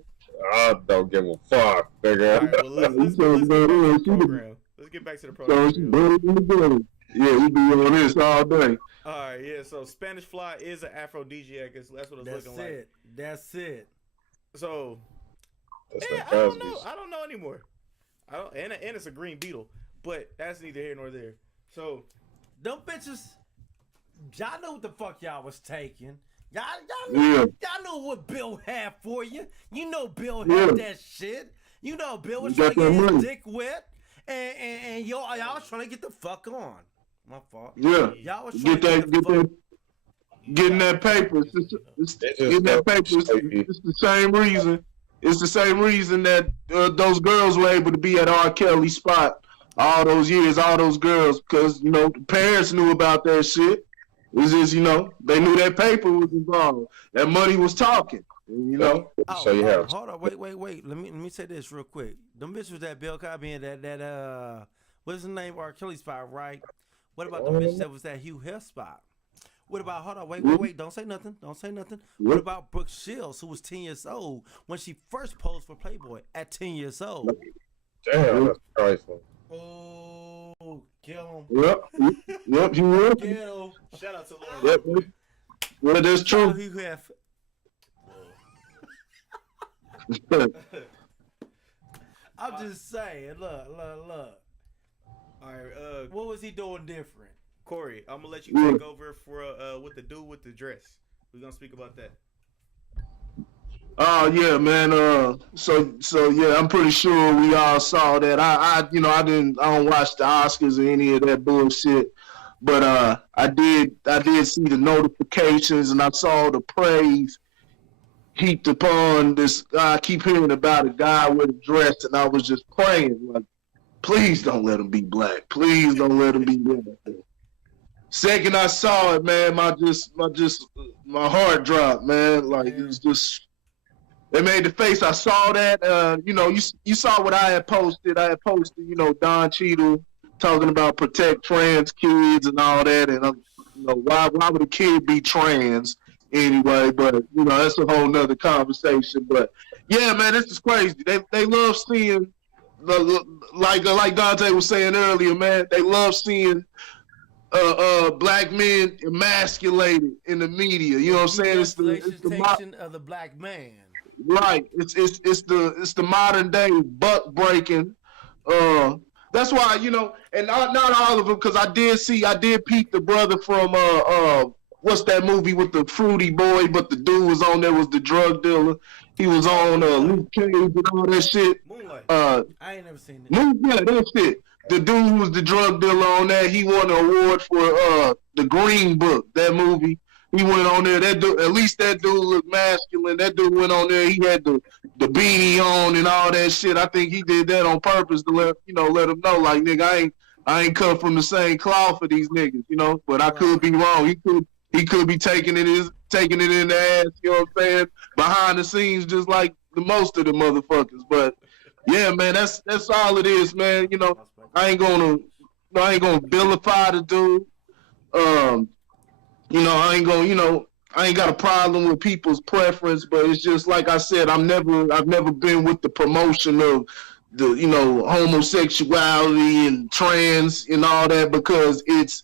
I don't give a fuck, nigga. All right, well, let's get back to the program. Yeah, we be on this all day. All right, yeah. So Spanish Fly is an aphrodisiac. That's what it's looking like. That's it. So, That's I don't know. I don't know anymore. And it's a green beetle, but that's neither here nor there. So, them bitches, y'all know what the fuck y'all was taking. Y'all know what Bill had for you. You know Bill had that shit. You know Bill was trying to get his dick wet, and y'all was trying to get the fuck on. My fault. Yeah. Y'all was trying getting that paper. It's the same reason. It's the same reason that those girls were able to be at R. Kelly's spot all those years, all those girls, because, you know, the parents knew about that shit. It was just, you know, they knew that paper was involved. That money was talking, you know. Hold on, wait. Let me say this real quick. Them bitches was that Bill Cosby and that what's his name? R. Kelly spot, right? What about the bitch that was that Hugh Hess spot? What about, hold on, wait, don't say nothing. What about Brooke Shields, who was 10 years old when she first posed for Playboy at 10 years old? Damn, that's trifling. Oh, kill him. Yep, he will. Kill him. shout out to Lauren. Yep. Well, that's true. I'm just saying, look. All right, what was he doing different? Corey, I'm gonna let you take over for with the dude with the dress. We're gonna speak about that. Oh yeah, man. So yeah, I'm pretty sure we all saw that. I don't watch the Oscars or any of that bullshit, but I did see the notifications and I saw the praise heaped upon this. I keep hearing about a guy with a dress, and I was just praying, like, please don't let him be black. Please don't let him be black. Second I saw it, man, my heart dropped, man. Like, it was just, it made the face. I saw that. You saw what I had posted. Don Cheadle talking about protect trans kids and all that. And why would a kid be trans anyway. But you know, that's a whole nother conversation. But yeah, man, this is crazy. They love seeing like Dante was saying earlier, man. They love seeing black men emasculated in the media. You know what I'm saying? It's the of the black man. Right. It's the modern day buck breaking. That's why, you know, and not all of them, because I did peep the brother from what's that movie with the fruity boy, but the dude was on there was the drug dealer. He was on Luke Cage and all that shit. Moonlight. I ain't never seen it. Yeah, that shit. The dude who was the drug dealer on that, he won an award for the Green Book, that movie. He went on there. That dude, at least that dude looked masculine. That dude went on there. He had the beanie on and all that shit. I think he did that on purpose to let him know, like, nigga, I ain't cut from the same cloth for these niggas, you know. But I could be wrong. He could be taking it in the ass, you know what I'm saying, behind the scenes, just like the most of the motherfuckers. But yeah, man, that's all it is, man. You know, I ain't gonna vilify the dude. You know, I ain't got a problem with people's preference, but it's just like I said, I've never been with the promotion of the, you know, homosexuality and trans and all that, because it's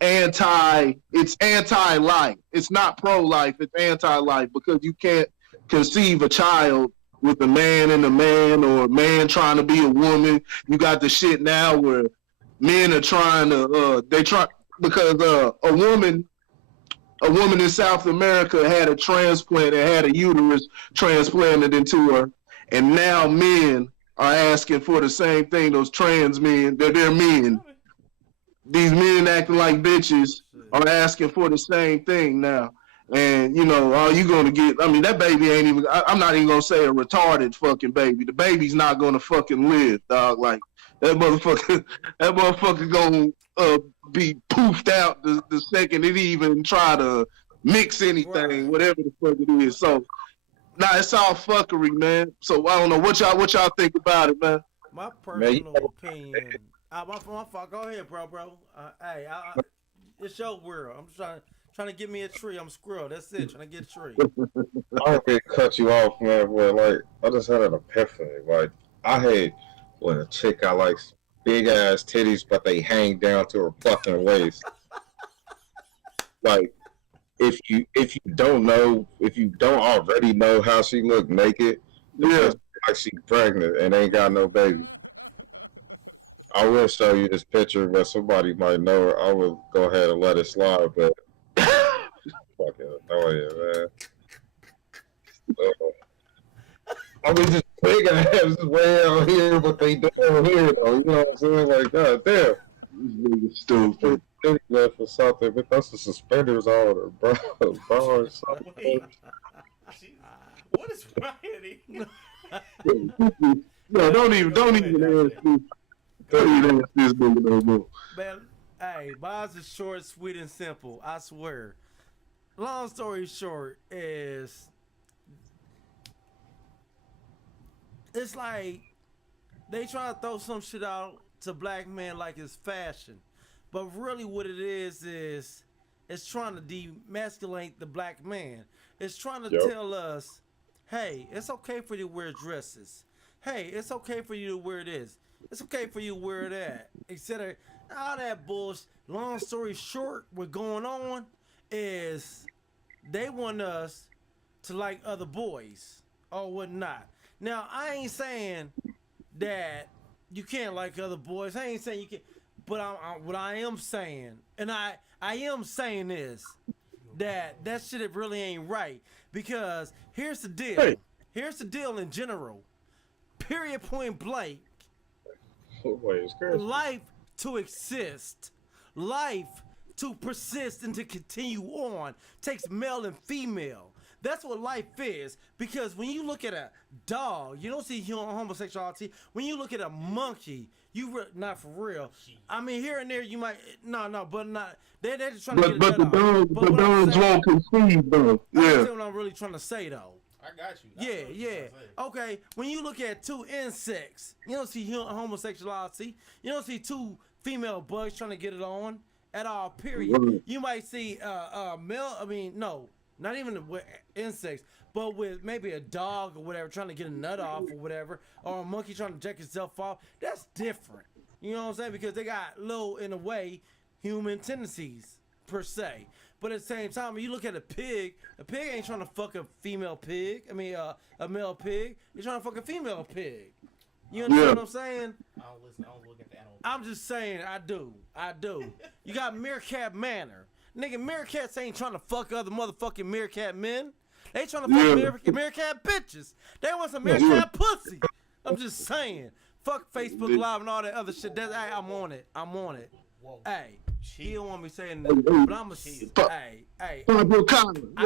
anti-life. It's not pro-life, it's anti-life, because you can't conceive a child with a man and a man, or a man trying to be a woman. You got the shit now where men are trying to because a woman in South America had a transplant and had a uterus transplanted into her, and now men are asking for the same thing. Those trans men, they're men. These men acting like bitches are asking for the same thing now. And, you know, all you going to get, I mean, that baby ain't even, I'm not even going to say a retarded fucking baby. The baby's not going to fucking live, dog. Like, that motherfucker going to be poofed out the second it even try to mix anything, whatever the fuck it is. So, nah, it's all fuckery, man. So, I don't know. What y'all think about it, man? My personal opinion. My fault. Go ahead, bro. Hey, it's your world. I'm trying to get me a tree. I'm a squirrel. That's it. Trying to get a tree. I don't mean to cut you off, man, but like I just had an epiphany. Like I had when a chick got like big ass titties, but they hang down to her fucking waist. Like if you don't already know how she looked naked, yeah, like she pregnant and ain't got no baby. I will show you this picture, but somebody might know it. I will go ahead and let it slide, but fucking annoying, man. I mean, just big ass way out here, but they down here, though. You know what I'm saying? Like, god damn. This nigga stupid. For something, but that's the suspenders on her, bro. Or something. What is Ryan? No, don't even ask me. Don't even ask this nigga no more. Man, hey, mine's is short, sweet, and simple. I swear. Long story short is, it's like they try to throw some shit out to black men like it's fashion, but really what it is it's trying to demasculate the black man. It's trying to tell us, hey, it's okay for you to wear dresses. Hey, it's okay for you to wear this. It's okay for you to wear that, etc. All that bullshit. Long story short, what's going on is they want us to like other boys or whatnot. Now, I ain't saying that you can't like other boys. I ain't saying you can't. But what I am saying, and I am saying is that shit really ain't right. Because here's the deal. Hey. Here's the deal in general. Period, point blank. Life to exist, life to persist and to continue on takes male and female. That's what life is. Because when you look at a dog, you don't see homosexuality. When you look at a monkey, not for real. I mean, here and there you might but not. They're just trying to get but the dogs won't conceive though. Yeah. That's what I'm really trying to say though. I got you. Yeah. Okay, when you look at two insects, you don't see homosexuality. You don't see two female bugs trying to get it on at all, period. You might see Not even with insects, but with maybe a dog or whatever trying to get a nut off or whatever, or a monkey trying to jerk itself off. That's different. You know what I'm saying? Because they got little, in a way, human tendencies per se. But at the same time, when you look at a pig ain't trying to fuck a female pig. I mean, a male pig. He's trying to fuck a female pig. You understand what I'm saying? I don't listen. I don't look at the animal. I'm just saying, I do. You got meerkat manner. Nigga, meerkats ain't trying to fuck other motherfucking meerkat men. They trying to fuck meerkat bitches. They want some meerkat pussy. I'm just saying. Fuck Facebook Live and all that other shit. Hey, I'm on it. Whoa. Hey, he don't want me saying that, but I'm a hey. I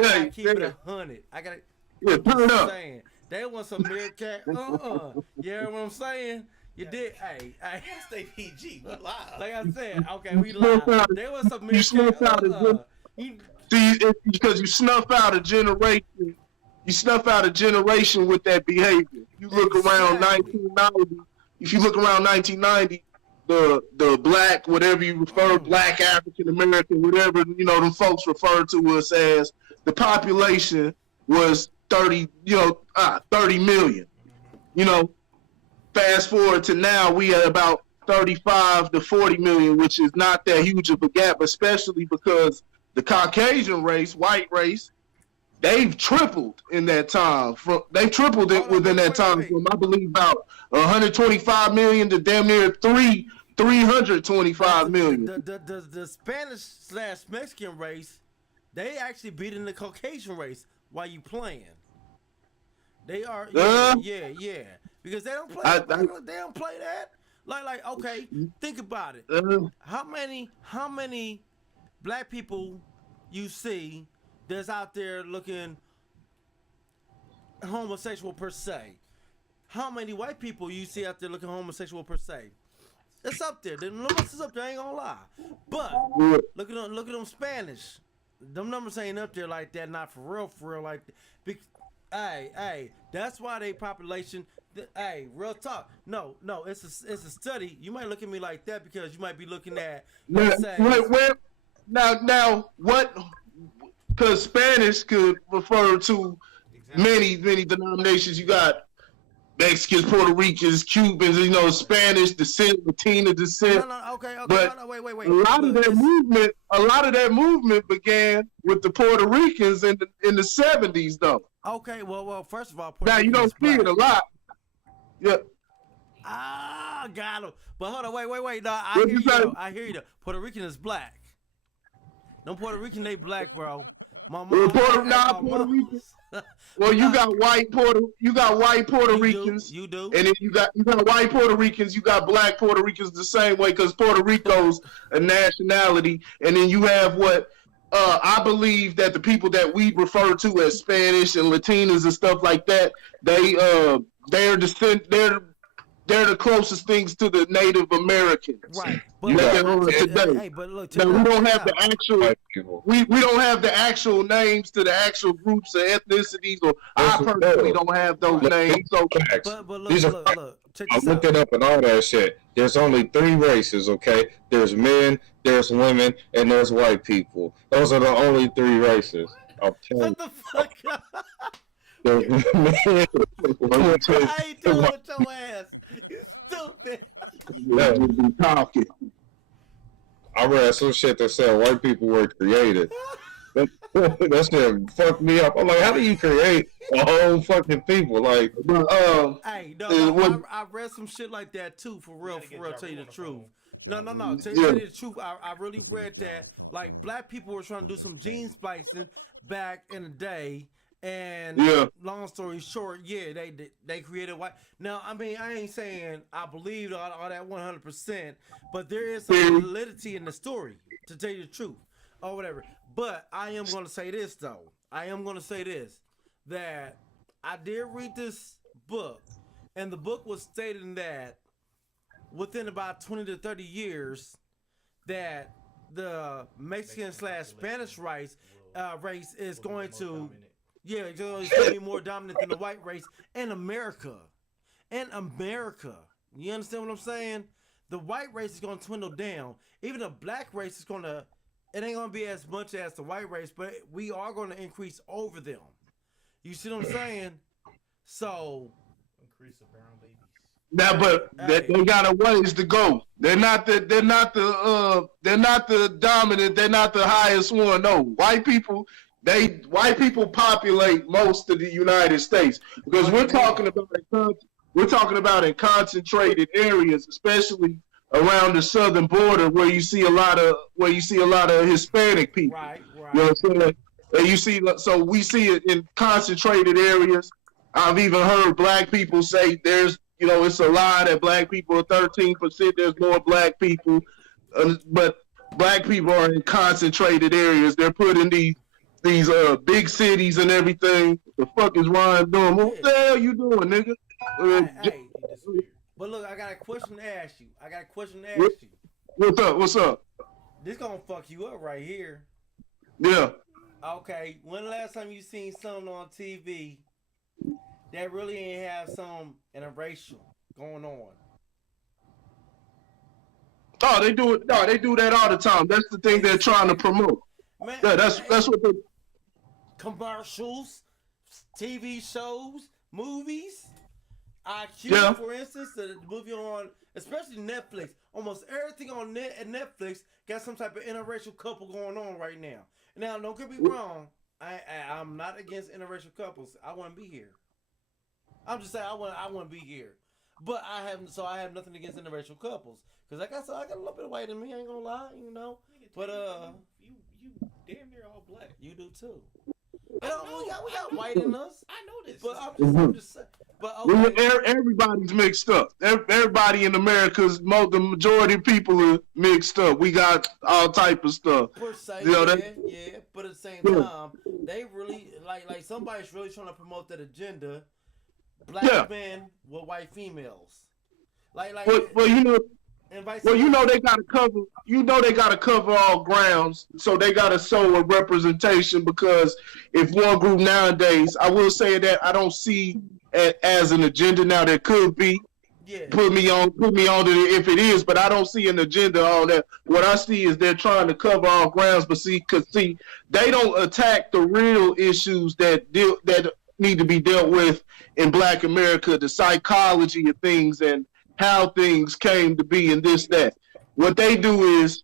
gotta keep it 100. I gotta. Turn it up. Saying, they want some meerkat. You know what I'm saying? You did. Hey. Stay PG. We live. Like I said, okay, we live. They want some meerkat. You snuff out because you snuff out a generation. You snuff out a generation with that behavior. You look around 1990. If you look around 1990, the black, whatever you refer, black African American, whatever them folks refer to us as, the population was 30 million. Fast forward to now, we at about 35 to 40 million, which is not that huge of a gap, especially because the Caucasian race, white race, they've tripled in that time. They've tripled it within that time from, I believe, about 125 million to damn near 325 million. The Spanish/Mexican race, they actually beating the Caucasian race while you playing. They are, yeah. Because they don't play. They don't play that. Like, okay, think about it. How many black people you see that's out there looking homosexual per se? How many white people you see out there looking homosexual per se? It's up there. The numbers is up there. I ain't gonna lie. But look at them Spanish. Them numbers ain't up there like that. Not for real like that. Hey, that's why they population. Hey, real talk. No, it's a study. You might look at me like that because you might be looking at. Now what? Because Spanish could refer to many denominations. You got Mexicans, Puerto Ricans, Cubans, Spanish descent, Latina descent. No, okay. But wait. A lot of that movement began with the Puerto Ricans in the 70s, though. Okay, well, first of all, now you don't see it a lot. Yeah. Got him. But hold on, wait. No, I hear you. Though. Puerto Rican is black. No Puerto Rican, they black, bro. Puerto Ricans. Well, you got white Puerto Ricans. You do. And then you got white Puerto Ricans. You got black Puerto Ricans the same way because Puerto Rico's a nationality. And then you have what I believe that the people that we refer to as Spanish and Latinas and stuff like that, they're the closest things to the Native Americans. Right. But look, now, we don't have the actual we don't have the actual names to the actual groups or ethnicities, or I personally don't have those names. So but look, I looked it up and all that shit. There's only 3 races, okay? There's men, there's women, and there's white people. Those are the only 3 races. I'm telling you. Shut the fuck up. I ain't doing with your ass. You stupid. Talking. I read some shit that said white people were created. That shit fucked me up. I'm like, how do you create a whole fucking people? Like, hey, no, I read some shit like that too. For real, tell you the truth. No. Tell you the truth, I really read that. Like, black people were trying to do some gene splicing back in the day. And long story short, they created white. Now, I mean, I ain't saying I believe all that 100%, but there is some validity in the story, to tell you the truth, or whatever. But I am going to say this, though. That I did read this book, and the book was stating that within about 20 to 30 years, that the Mexican/Spanish race is going to... Yeah, it's going to be more dominant than the white race in America. You understand what I'm saying? The white race is going to dwindle down. Even the black race is going to it ain't gonna be as much as the white race, but we are gonna increase over them. You see what I'm saying? So Increase the brown babies. Now, but they got a ways to go. They're not the dominant. They're not the highest one. No, white people populate most of the United States because we're talking about in concentrated areas, especially around the southern border where you see a lot of Hispanic people. Right. You know what I'm saying? And so we see it in concentrated areas. I've even heard black people say it's a lie that black people are 13%. There's more black people, but black people are in concentrated areas. They're put in these big cities and everything. The fuck is Ryan doing? What the hell you doing, nigga? Hey. But look, I got a question to ask you. What's up? This gonna fuck you up right here. Yeah. Okay, when the last time you seen something on TV that really ain't have some interracial going on? Oh, they do it. No, they do that all the time. That's the thing they're trying to promote. Man, yeah, that's what they. Commercials, TV shows, movies. IQ, for instance, the movie on, especially Netflix. Almost everything on Netflix got some type of interracial couple going on right now. Now, don't get me wrong. I'm not against interracial couples. I want to be here. I'm just saying I want to be here. But I have nothing against interracial couples because I got a little bit of white in me. I ain't gonna lie, you know. But you damn near all black. You do too. We got white in us. I know this. But I'm just saying. But okay. Everybody's mixed up. Everybody in America's the majority of people are mixed up. We got all type of stuff. Per se, yeah. But at the same time, they really like somebody's really trying to promote that agenda. Black men with white females. They gotta cover. They gotta cover all grounds, so they gotta show a representation. Because if one group nowadays, I will say that I don't see it as an agenda. Now there could be. Yeah. Put me on to if it is, but I don't see an agenda on that. What I see is they're trying to cover all grounds, but see, they don't attack the real issues that need to be dealt with in Black America, the psychology of things and how things came to be and this, that. What they do is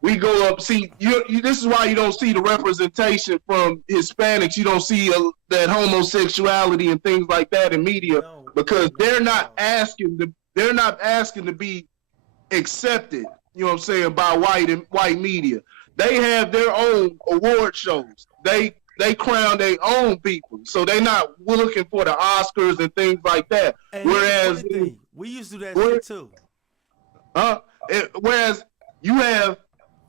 we go up. See, this is why you don't see the representation from Hispanics. You don't see that homosexuality and things like that in media because they're not asking to be accepted. You know what I'm saying, by white media. They have their own award shows. They crown their own people, so they're not looking for the Oscars and things like that. And whereas we used to do that shit too. Whereas you have,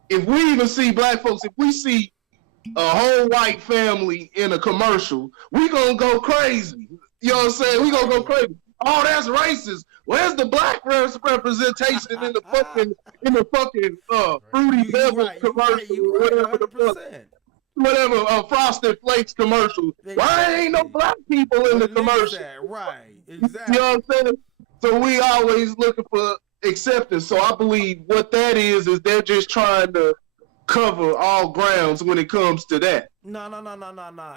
if we even see black folks, if we see a whole white family in a commercial, we gonna go crazy. You know what I'm saying? We gonna go crazy. Oh, that's racist. Where's the black representation in the fucking Fruity Pebbles commercial? Whatever, Frosted Flakes commercial. Why ain't no black people in the commercial? Right, exactly. You know what I'm saying? So we always looking for acceptance. So I believe what that is they're just trying to cover all grounds when it comes to that. No.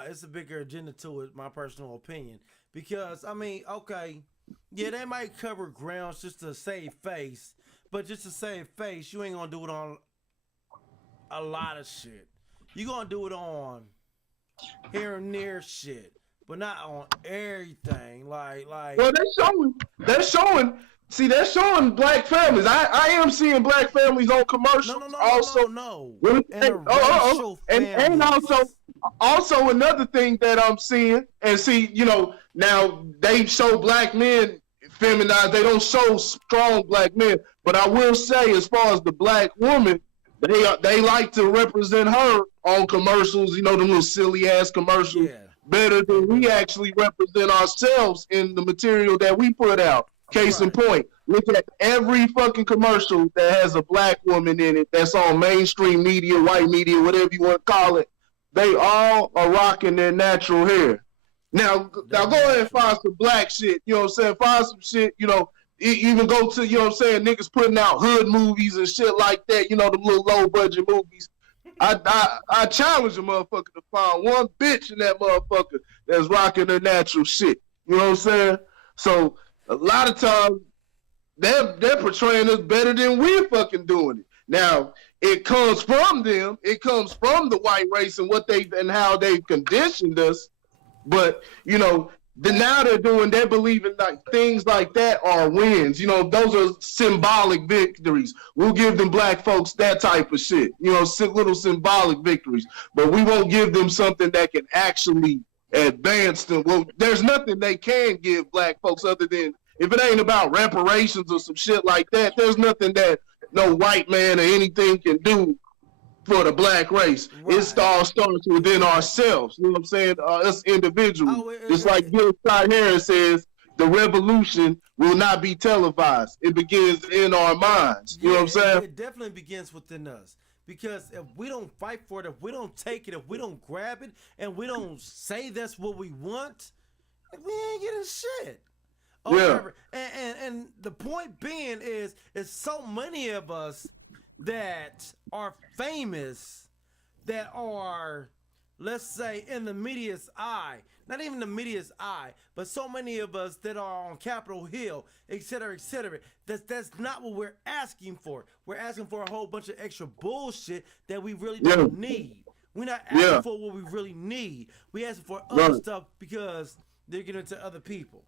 It's a bigger agenda to it, my personal opinion. Because, I mean, okay, yeah, they might cover grounds just to save face. But just to save face, you ain't going to do it on a lot of shit. You gonna do it on here and there shit, but not on everything. Like. Well, they're showing. See, they're showing black families. I am seeing black families on commercials. No. And also another thing that I'm seeing, and see, now they show black men feminized. They don't show strong black men, but I will say, as far as the black woman. They like to represent her on commercials, them little silly ass commercials, better than we actually represent ourselves in the material that we put out. Case in point, look at every fucking commercial that has a black woman in it that's on mainstream media, white media, whatever you want to call it. They all are rocking their natural hair. Now go ahead and find some black shit. You know what I'm saying? Find some shit, even go to, you know what I'm saying, niggas putting out hood movies and shit like that, you know, the little low budget movies. I challenge a motherfucker to find one bitch in that motherfucker that's rocking their natural shit. You know what I'm saying? So a lot of times they're portraying us better than we're fucking doing it. Now, it comes from them. It comes from the white race and what they and how they've conditioned us. But, you know, now they're believing like things like that are wins. You know, those are symbolic victories. We'll give them black folks that type of shit. You know, little symbolic victories. But we won't give them something that can actually advance them. Well, there's nothing they can give black folks other than, if it ain't about reparations or some shit like that, there's nothing that no white man or anything can do for the black race. Right. It all starts within ourselves. You know what I'm saying? Us individuals. Just like Gil Scott-Heron says, the revolution will not be televised. It begins in our minds. You know what I'm saying? It definitely begins within us. Because if we don't fight for it, if we don't take it, if we don't grab it, and we don't say that's what we want, we ain't getting shit. Oh, yeah. And the point being is so many of us that are famous, that are, let's say, in the media's eye, not even the media's eye, but so many of us that are on Capitol Hill, et cetera, that's not what we're asking for. We're asking for a whole bunch of extra bullshit that we really don't need. We're not asking for what we really need. We're asking for other stuff because they're getting to other people.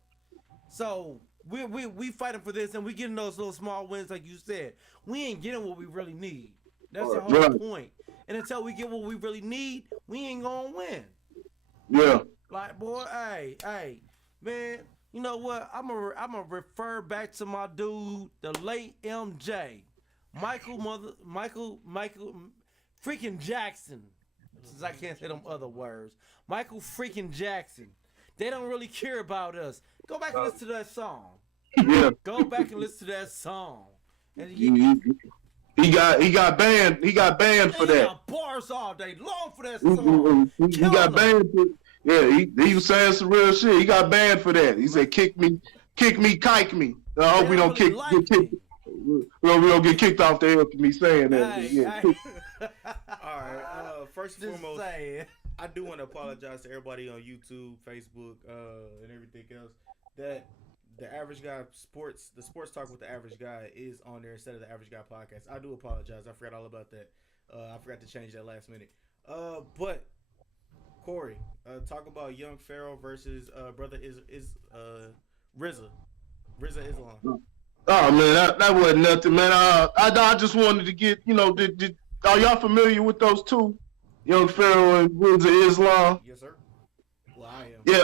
So we fighting for this, and we getting those little small wins, like you said. We ain't getting what we really need. That's the whole point. And until we get what we really need, we ain't gonna win. Yeah. Like, boy, hey, man. You know what? I'm gonna refer back to my dude, the late MJ, Michael freaking Jackson. Since I can't say them other words, Michael freaking Jackson. They don't really care about us. Go back and listen to that song. Yeah. Go back and listen to that song. And he got banned. He got banned for that. He got bars all day long for that song. He got banned for. Yeah, he was saying some real shit. He got banned for that. He said, "Kick me, kike me." I hope we don't get kicked. We don't get kicked off the air for me saying that. All right. First and foremost, I do want to apologize to everybody on YouTube, Facebook, and everything else that the Average Guy the sports talk with the Average Guy is on there instead of the Average Guy podcast. I do apologize. I forgot all about that. I forgot to change that last minute. But Corey, talk about Young Pharaoh versus brother RZA Islam. Oh man, that wasn't nothing, man. I just wanted to get, you know, are y'all familiar with those two, Young Pharaoh and RZA Islam? Yes, sir. Well, I am. Yeah.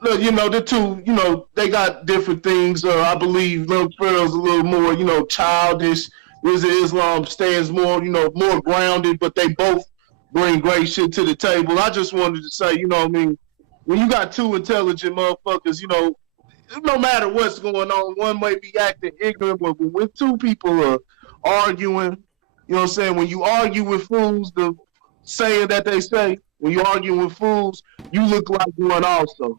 Look, you know, the two, you know, they got different things. I believe Young Pharaoh's a little more, you know, childish. RZA Islam stands more, you know, more grounded, but they both bring great shit to the table. I just wanted to say, you know what I mean, when you got two intelligent motherfuckers, you know, no matter what's going on, one may be acting ignorant, but when two people are arguing, you know what I'm saying, when you argue with fools, the saying that they say, when you argue with fools, you look like one also.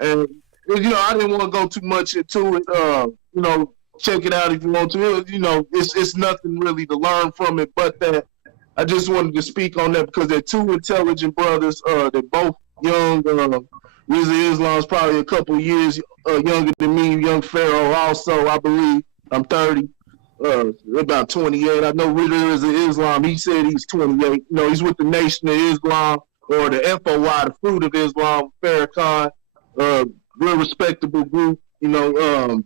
And, you know, I didn't want to go too much into it. You know, check it out if you want to. You know, it's nothing really to learn from it, but that I just wanted to speak on that because they're two intelligent brothers. They're both young. RZA Islam is probably a couple of years younger than me. Young Pharaoh also, I believe. I'm 30. About 28. I know RZA Islam, he said he's 28. You know, he's with the Nation of Islam, or the FOI, the Fruit of Islam, Farrakhan. Real respectable group, you know,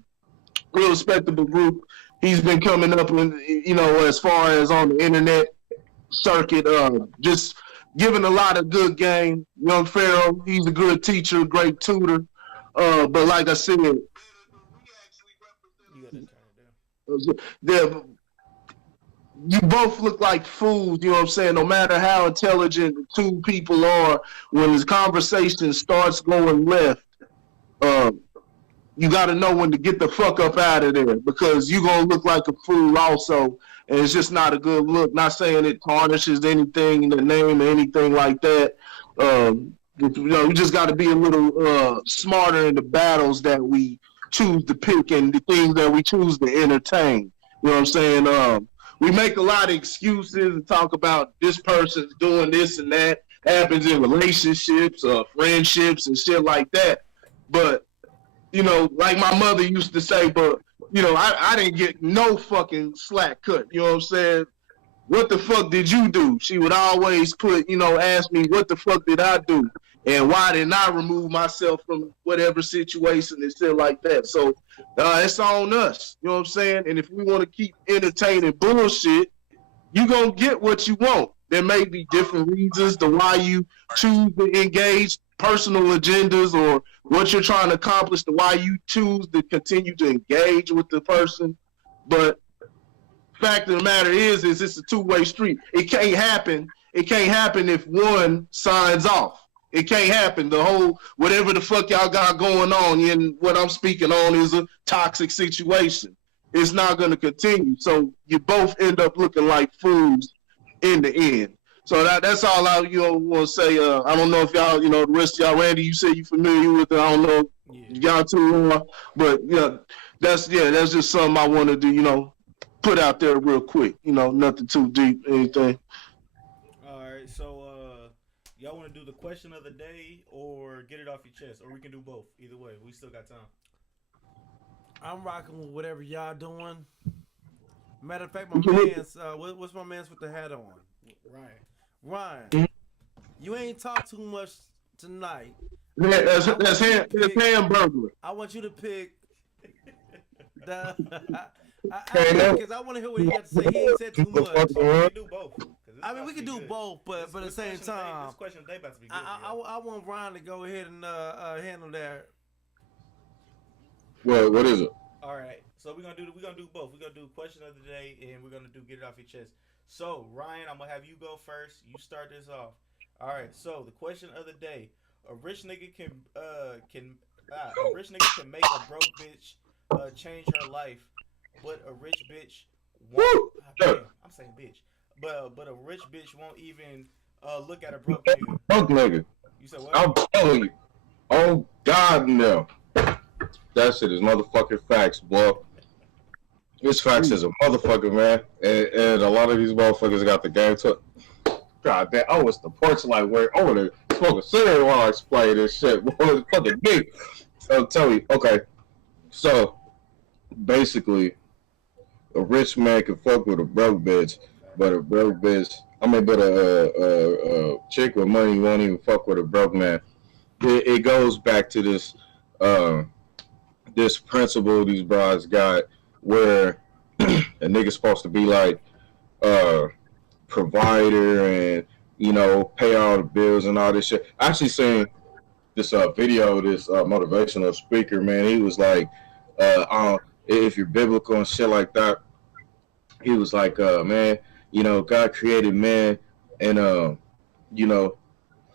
real respectable group. He's been coming up, you know, as far as on the internet circuit, just giving a lot of good game. Young Pharaoh, he's a good teacher, great tutor. But like I said, you both look like fools, you know what I'm saying? No matter how intelligent the two people are, when this conversation starts going left, you got to know when to get the fuck up out of there, because you're going to look like a fool also, and it's just not a good look. Not saying it tarnishes anything in the name or anything like that. You know, we just got to be a little smarter in the battles that we choose to pick and the things that we choose to entertain. You know what I'm saying? We make a lot of excuses and talk about this person's doing this and that. Happens in relationships, friendships, and shit like that. But, you know, like my mother used to say, but, you know, I didn't get no fucking slack cut. You know what I'm saying? What the fuck did you do? She would always put, you know, ask me, what the fuck did I do? And why didn't I remove myself from whatever situation and shit like that? So it's on us. You know what I'm saying? And if we want to keep entertaining bullshit, you going to get what you want. There may be different reasons to why you choose to engage personal agendas or what you're trying to accomplish, to why you choose to continue to engage with the person. But fact of the matter is it's a two-way street. It can't happen. It can't happen if one signs off. It can't happen. The whole, whatever the fuck y'all got going on, and what I'm speaking on is a toxic situation. It's not going to continue. So you both end up looking like fools in the end. So that's all I want to say. I don't know if y'all, the rest of y'all, Randy, you said you familiar with it. I don't know y'all too, but that's just something I wanted to, put out there real quick. Nothing too deep, anything. All right, so y'all want to do the question of the day or get it off your chest, or we can do both. Either way, we still got time. I'm rocking with whatever y'all doing. Matter of fact, my man's what's my man's with the hat on? Ryan, you ain't talk too much tonight. Yeah, that's hamburger. I want you to pick the. Because I want to hear what he got to say. He ain't said too much. We can do both. I mean, we can do both, but at the same time, this question today about to be good. I want Ryan to go ahead and handle that. What is it? All right, so we're gonna do both. We're gonna do question of the day, and we're gonna do get it off your chest. So Ryan, I'm gonna have you go first. You start this off. All right. So the question of the day: a rich nigga can make a broke bitch change her life, but a rich bitch won't. I'm saying bitch, but a rich bitch won't even look at a broke nigga. Broke nigga. You said what? I'm telling you. Oh God, no. That shit is motherfucking facts, boy. This facts is a motherfucker, man. And a lot of these motherfuckers got the game to. God damn, I was the porch light where I would have smoked a cigarette while I explain this shit. Boy, it's fucking big. I'll tell you. Okay. So, basically, a rich man can fuck with a broke bitch, but a chick with money won't even fuck with a broke man. It goes back to this this principle these broads got where a nigga's supposed to be like provider and pay all the bills and all this shit. I actually seen this video, this motivational speaker, man. He was like, if you're biblical and shit like that, he was like, man, God created man, and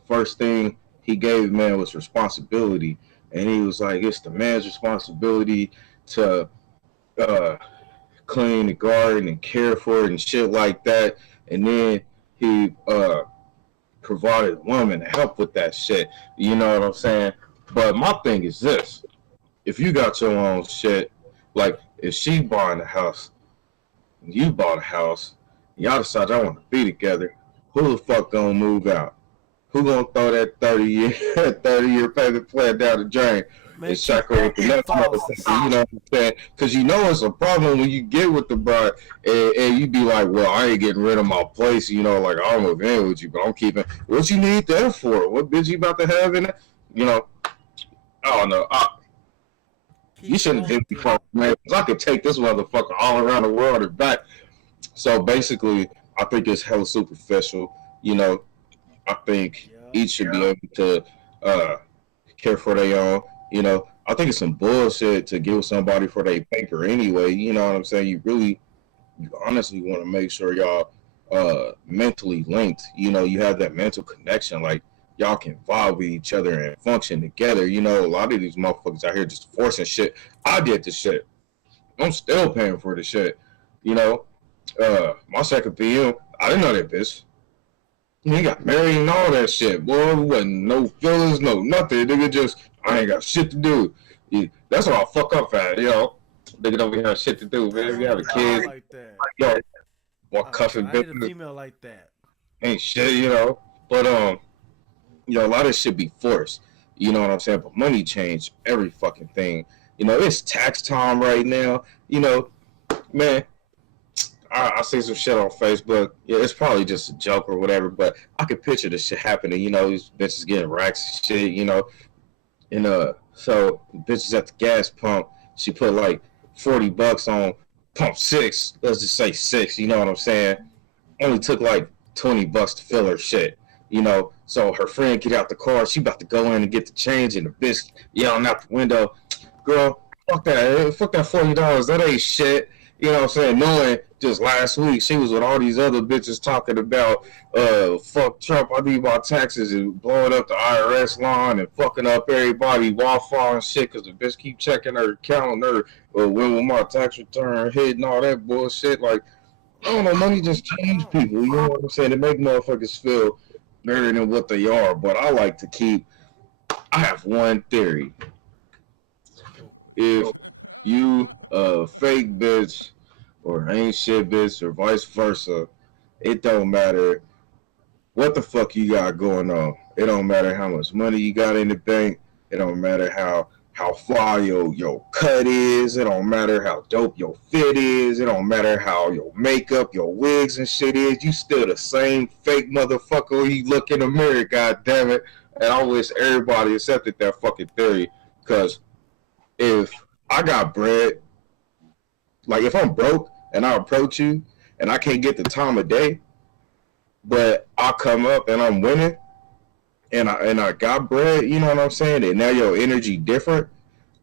first thing he gave man was responsibility, and he was like, it's the man's responsibility to clean the garden and care for it and shit like that, and then he provided woman to help with that shit. You know what I'm saying? But my thing is this: if you got your own shit, like if she bought a house, you bought a house, y'all decide y'all want to be together, who the fuck gonna move out? Who gonna throw that 30-year payment plan down the drain and shackle with the next motherfucker? You know what I'm saying? Because it's a problem when you get with the bride and you be like, well, I ain't getting rid of my place. Like I'll move in with you, but I'm keeping. What you need that for? What bitch you about to have in it? I don't know. You shouldn't hit me first, man. Because I could take this motherfucker all around the world and back. So basically, I think it's hella superficial. I think each should be able to care for their own. I think it's some bullshit to give somebody for their paper anyway. You know what I'm saying? You honestly want to make sure y'all mentally linked. You have that mental connection. Like, y'all can vibe with each other and function together. A lot of these motherfuckers out here just forcing shit. I did the shit. I'm still paying for the shit. My second PM, I didn't know that bitch. He got married and all that shit. Boy, wasn't no feelings, no nothing. Nigga just, I ain't got shit to do. That's what I'll fuck up at, Nigga don't have shit to do, man. You have a kid, like that. Walk cuffing I need a business, female like that. ain't shit, But a lot of shit be forced. You know what I'm saying? But money changed every fucking thing. It's tax time right now. Man, I see some shit on Facebook. Yeah, it's probably just a joke or whatever, but I could picture this shit happening. These bitches getting racks and shit, and so bitches at the gas pump, she put like $40 on pump 6. Let's just say 6. You know what I'm saying? Only took like $20 to fill her shit. So her friend get out the car. She about to go in and get the change, and the bitch yelling out the window, "Girl, fuck that $40. That ain't shit." You know what I'm saying? Knowing just last week she was with all these other bitches talking about, fuck Trump, I need my taxes, and blowing up the IRS line and fucking up everybody Wi-Fi and shit because the bitch keep checking her calendar. When will my tax return hit and all that bullshit? Like, I don't know, money just changed people. You know what I'm saying? To make motherfuckers feel better than what they are. But I like to I have one theory. If you a fake bitch or ain't shit bitch or vice versa, it don't matter what the fuck you got going on. It don't matter how much money you got in the bank. It don't matter how fly your cut is. It don't matter how dope your fit is. It don't matter how your makeup, your wigs and shit is. You still the same fake motherfucker when you look in the mirror, god damn it. And I wish everybody accepted that fucking theory. Because if I got bread, like if I'm broke and I approach you and I can't get the time of day, but I come up and I'm winning and I got bread, you know what I'm saying? And now your energy different.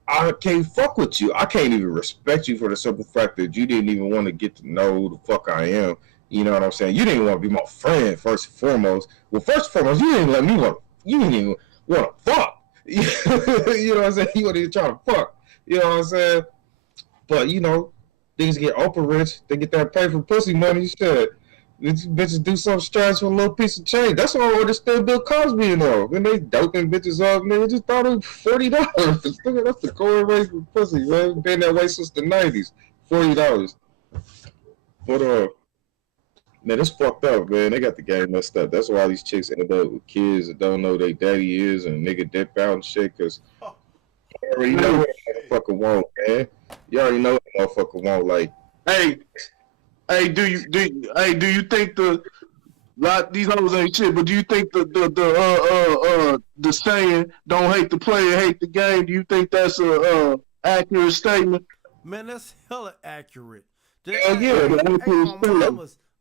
I can't fuck with you. I can't even respect you for the simple fact that you didn't even want to get to know who the fuck I am. You know what I'm saying? You didn't want to be my friend first and foremost. Well, first and foremost, you didn't even want to fuck. You know what I'm saying? You weren't even trying to fuck. You know what I'm saying? But niggas get Oprah rich, they get that pay for pussy money. Shit, these bitches do something strange for a little piece of change. That's why I understood Bill Cosby and all. When they doping bitches up, nigga just thought it was $40. That's the core rate for pussy, man. Been that way since the '90s. $40. But man, it's fucked up, man. They got the game messed up. That's why all these chicks end up with kids that don't know who their daddy is and nigga dip out and shit, because you already know what the motherfucker want, man. You already know what the motherfucker want. Like, hey, do you think these hoes ain't shit, but do you think the saying "don't hate the player, hate the game"? Do you think that's a accurate statement? Man, that's hella accurate. Hell yeah,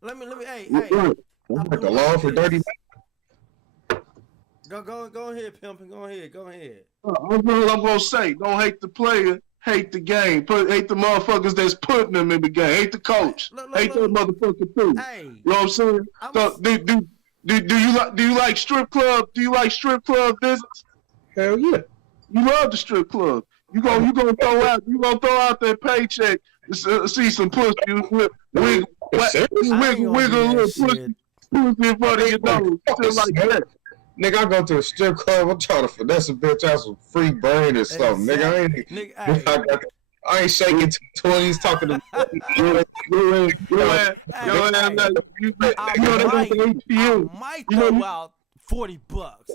Let me. Hey. Like the law for dirty. Go ahead, pimpin'. Go ahead. I'm gonna say, don't hate the player, hate the game. Hate the motherfuckers that's putting them in the game. Hate the coach. Hate that motherfucker too. Hey, you know what I'm saying? So, do you like strip club? Do you like strip club business? Hell yeah. You love the strip club. You gonna throw out that paycheck to see some pussy. Wiggle a little pussy in front of your nose. Shit like that. Nigga, I go to a strip club. I'm trying to finesse a bitch out some free brain or something. Nigga, I ain't shaking 20s talking to I might throw out $40.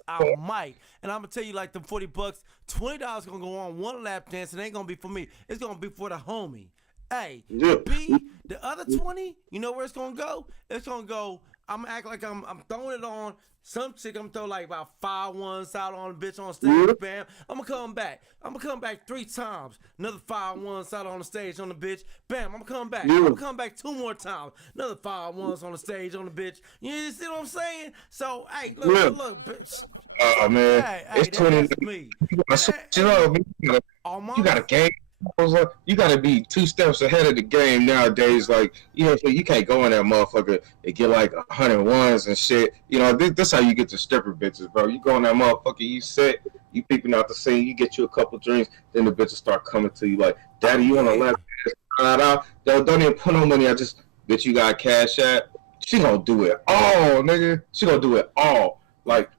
I might. And I'm gonna tell you, like, them $40, $20 gonna go on one lap dance, and it ain't gonna be for me. It's gonna be for the homie. Hey, B, the other 20, you know where it's gonna go? It's gonna go, I'm gonna act like I'm throwing it on some chick. I'm gonna throw like about 5 ones out on the bitch on stage, bam. I'm gonna come back 3 times. Another 5 ones out on the stage on the bitch, bam. I'm gonna come back. I'm gonna come back 2 more times. Another 5 ones on the stage on the bitch. You see what I'm saying? So, hey, look, bitch. Oh man, it's 20. Me. You got a game. You got to be 2 steps ahead of the game nowadays. Like, so you can't go in that motherfucker and get like 100 ones and shit. This how you get to stripper bitches, bro. You go in that motherfucker, you sit, you peeping out the scene, you get you a couple drinks, then the bitches start coming to you like, "Daddy, you want to let don't even put no money. Bitch, you got cash at." She gonna do it all, nigga. She gonna do it all. Like,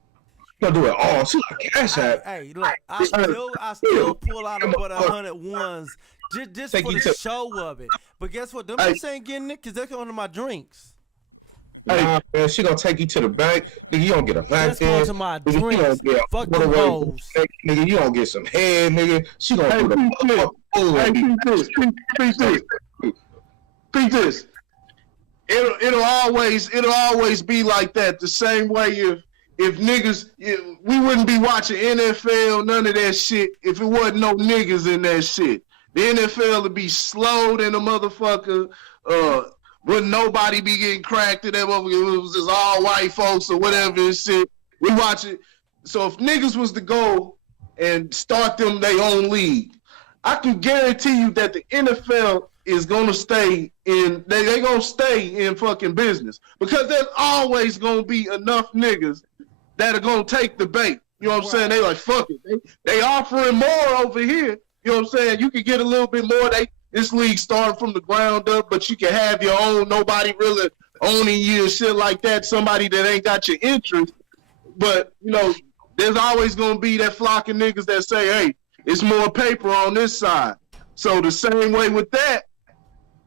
gonna do it all. She like Cash App. Hey, look, I still pull out about 100 ones just for the show of it. But guess what? Them bitches ain't getting it because they're going to my drinks. Nah, man, she gonna take you to the bank. Nigga, you gonna get a vaccine. Let's go to my drinks. Fuck the hoes. Nigga, you gonna get some head, nigga. She gonna Beat this. It'll always be like that. The same way if niggas, we wouldn't be watching NFL, none of that shit, if it wasn't no niggas in that shit. The NFL would be slow than a motherfucker. Wouldn't nobody be getting cracked in that motherfucker. It was just all white folks or whatever and shit. We watch it. So if niggas was to go and start them their own league, I can guarantee you that the NFL is gonna stay in. They gonna stay in fucking business because there's always gonna be enough niggas that are gonna take the bait. You know what I'm saying? They like fuck it. They offering more over here. You know what I'm saying? You can get a little bit more. This league started from the ground up, but you can have your own. Nobody really owning you and shit like that. Somebody that ain't got your interest. But you know, there's always gonna be that flock of niggas that say, "Hey, it's more paper on this side." So the same way with that,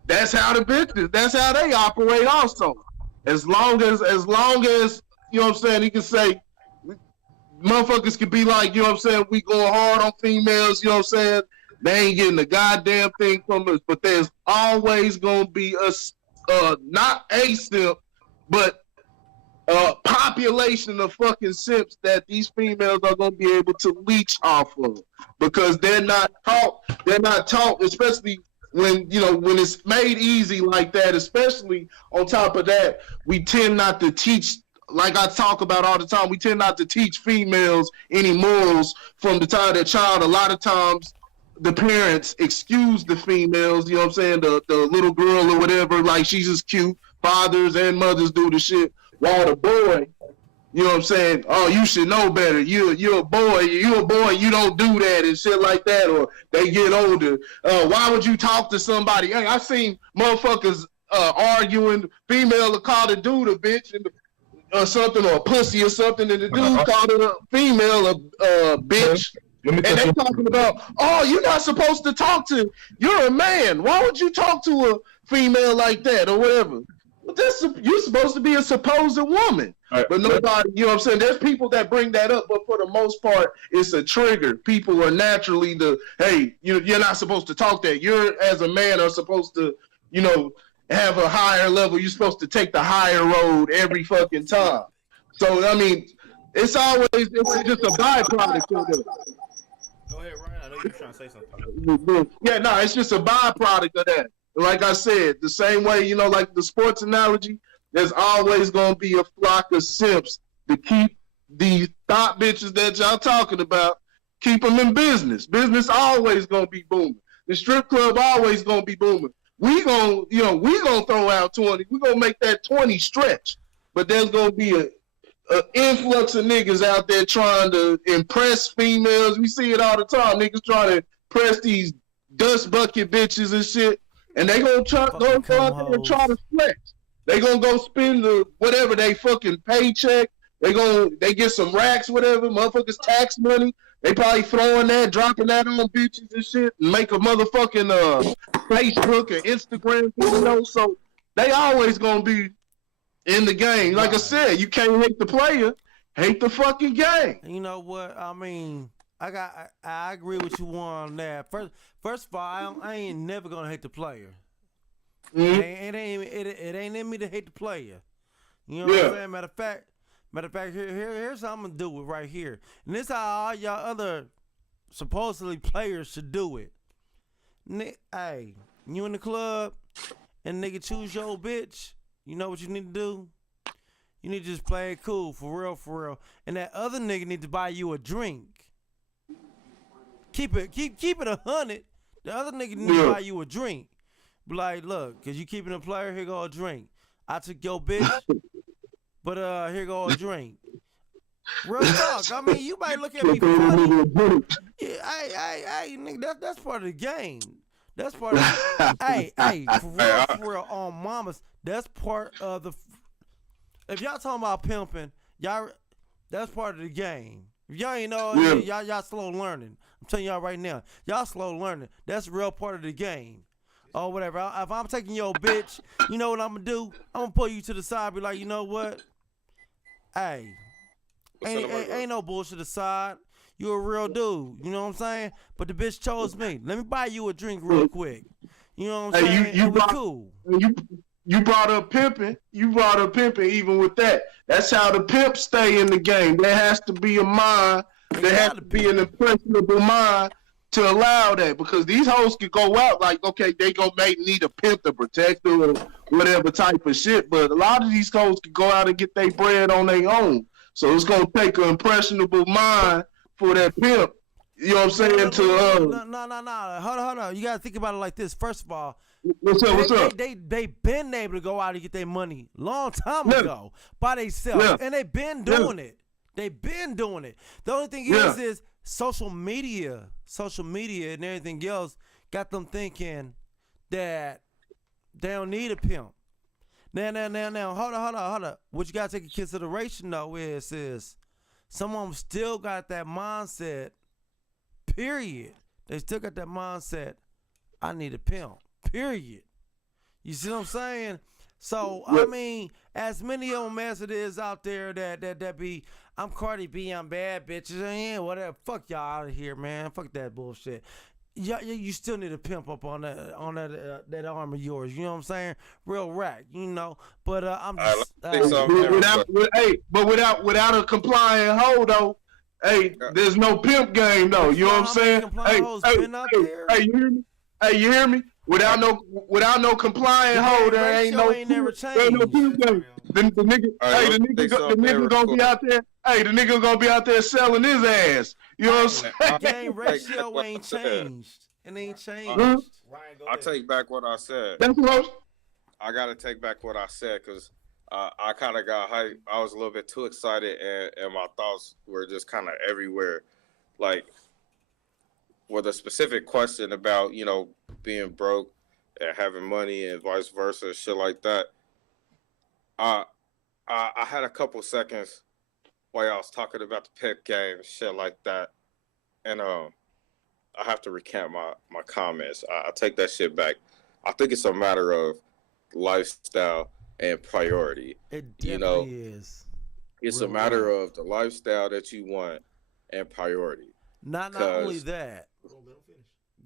that's how the business. That's how they operate. Also, as long as you know what I'm saying, he can say, motherfuckers can be like, you know what I'm saying, we going hard on females. You know what I'm saying. They ain't getting a goddamn thing from us, but there's always gonna be not a simp, but a population of fucking simps that these females are gonna be able to leech off of because they're not taught, especially when it's made easy like that. Especially on top of that, we tend not to teach. Like I talk about all the time, we tend not to teach females any morals from the time they're child. A lot of times the parents excuse the females, you know what I'm saying, the little girl or whatever, like she's just cute. Fathers and mothers do the shit. While the boy, you know what I'm saying, oh, you should know better. You're a boy, you don't do that and shit like that, or they get older. Why would you talk to somebody? Hey, I seen motherfuckers arguing, female will call the dude a bitch or something, or a pussy or something, and the dude called it a female a bitch. And they talking about, oh, you're not supposed to talk to, you're a man. Why would you talk to a female like that or whatever? But you're supposed to be a supposed woman. Right. But nobody, you know what I'm saying? There's people that bring that up, but for the most part, it's a trigger. People are naturally hey, you're not supposed to talk that. You're, as a man, are supposed to, have a higher level. You're supposed to take the higher road every fucking time. So, I mean, it's just a byproduct of it. Go ahead, Ryan. I know you're trying to say something. Yeah, no, it's just a byproduct of that. Like I said, the same way, like the sports analogy, there's always going to be a flock of simps to keep these thought bitches that y'all talking about, keep them in business. Business always going to be booming. The strip club always going to be booming. We going to throw out 20. We're going to make that 20 stretch. But there's going to be an influx of niggas out there trying to impress females. We see it all the time. Niggas trying to impress these dust bucket bitches and shit. And they gonna go out there and try to flex. They gonna go spend whatever they fucking paycheck. They get some racks, whatever, motherfuckers tax money. They probably throwing that, dropping that on bitches and shit, and make a motherfucking Facebook or Instagram video. So they always gonna be in the game. Like I said, you can't hate the player, hate the fucking game. You know what? I mean, I agree with you on that. First of all, I ain't never gonna hate the player. Mm-hmm. It ain't in me to hate the player. You know what I'm saying? Matter of fact, here's how I'm gonna do it right here. And this is how all y'all other supposedly players should do it. Hey, you in the club and nigga choose your bitch. You know what you need to do? You need to just play it cool, for real. And that other nigga need to buy you a drink. Keep it 100. The other nigga need to buy you a drink. Be like, look, cause you keeping a player, here go a drink. I took your bitch, but here go a drink. Real talk. I mean, you might look at me funny. Yeah, hey, nigga, that's part of the game. That's part of hey, for real, on mamas, that's part of the. If y'all talking about pimping, y'all That's part of the game. If y'all ain't know, Yeah. y'all slow learning. I'm telling y'all right now, y'all slow learning. That's a real part of the game. Or whatever. If I'm taking your bitch, you know what I'm gonna do? I'm gonna pull you to the side, be like, you know what? Hey, What's in the microwave? ain't no bullshit aside. You a real dude. You know what I'm saying? But the bitch chose me. Let me buy you a drink real quick. You know what I'm Hey, saying? And we cool. You brought up pimping. You brought up pimping. Even with that, that's how the pimp stay in the game. There has to be a mind. There has to be an impressionable mind to allow that, because these hoes could go out like, okay, they need a pimp to protect them or whatever type of shit. But a lot of these hoes could go out and get their bread on their own. So it's gonna take an impressionable mind for that pimp. You know what I'm saying? No. Hold on. You gotta think about it like this. First of all, what's up? They been able to go out and get their money long time ago by themselves, and they been doing it. They been doing it. The only thing is social media and everything else got them thinking that they don't need a pimp. Now, hold on. What you gotta take into consideration though is some of them still got that mindset. Period. They still got that mindset. I need a pimp. Period. You see what I'm saying? So I mean, as many of them as it is out there that be, I'm Cardi B, I'm bad bitches, and whatever. Fuck y'all out of here, man. Fuck that bullshit. You still need a pimp up on that arm of yours. You know what I'm saying? Real rack, you know. But I'm just without a compliant hoe though. Hey, there's no pimp game though. You know what I'm saying? You hear me? Without no compliant hoe, there ain't no pimp game. The nigga gonna be out there. Hey, the nigga gonna be out there selling his ass. You know what I'm saying? Gang ratio ain't changed. It ain't changed. I take back what I said. That's what I gotta take back what I said because I kind of got hyped. I was a little bit too excited, and my thoughts were just kind of everywhere. Like, with a specific question about, being broke and having money and vice versa, shit like that. I had a couple seconds while I was talking about the pep game, shit like that, and I have to recant my comments. I take that shit back. I think it's a matter of lifestyle and priority. It definitely is. It's a matter of the lifestyle that you want and priority. Not only that.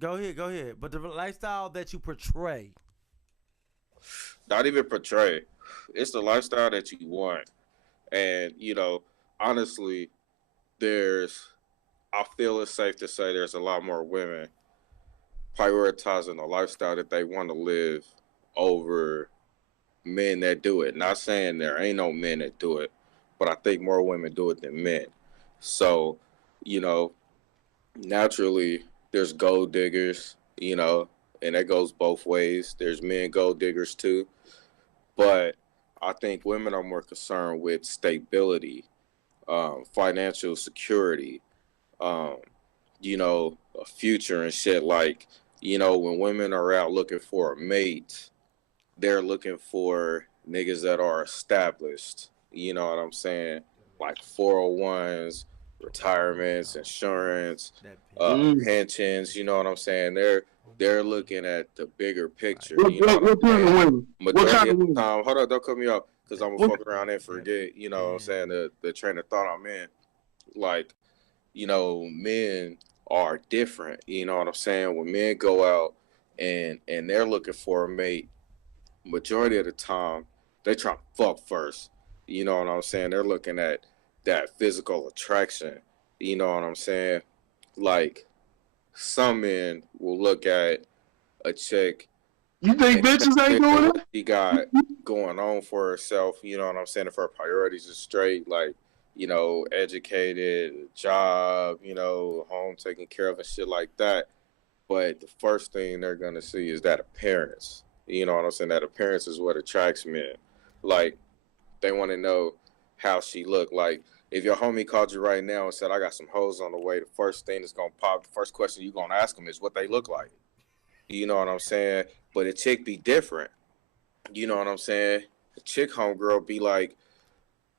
Go ahead. But the lifestyle that you portray. Not even portray. It's the lifestyle that you want. And, honestly, I feel it's safe to say there's a lot more women prioritizing the lifestyle that they want to live over men that do it. Not saying there ain't no men that do it, but I think more women do it than men. So, naturally, there's gold diggers, and that goes both ways. There's men gold diggers too. But I think women are more concerned with stability, financial security, a future and shit. Like, when women are out looking for a mate, they're looking for niggas that are established. You know what I'm saying? Like 401s, retirements, insurance, pensions. You know what I'm saying? They're looking at the bigger picture. What kind of women? What kind of women? Hold on, don't cut me off because I'm gonna fuck around and forget. You know what I'm saying? The train of thought I'm in. Like, men are different. You know what I'm saying? When men go out and they're looking for a mate, majority of the time they try to fuck first. You know what I'm saying? They're looking at that physical attraction. You know what I'm saying? Like, some men will look at a chick. You think bitches ain't doing it? She got going on for herself. You know what I'm saying? If her priorities are straight, like, educated, job, home taken care of and shit like that. But the first thing they're going to see is that appearance. You know what I'm saying? That appearance is what attracts men. Like, they want to know how she look. Like, if your homie called you right now and said, I got some hoes on the way, the first thing that's going to pop, the first question you're going to ask them is what they look like. You know what I'm saying? But a chick be different. You know what I'm saying? A chick homegirl be like,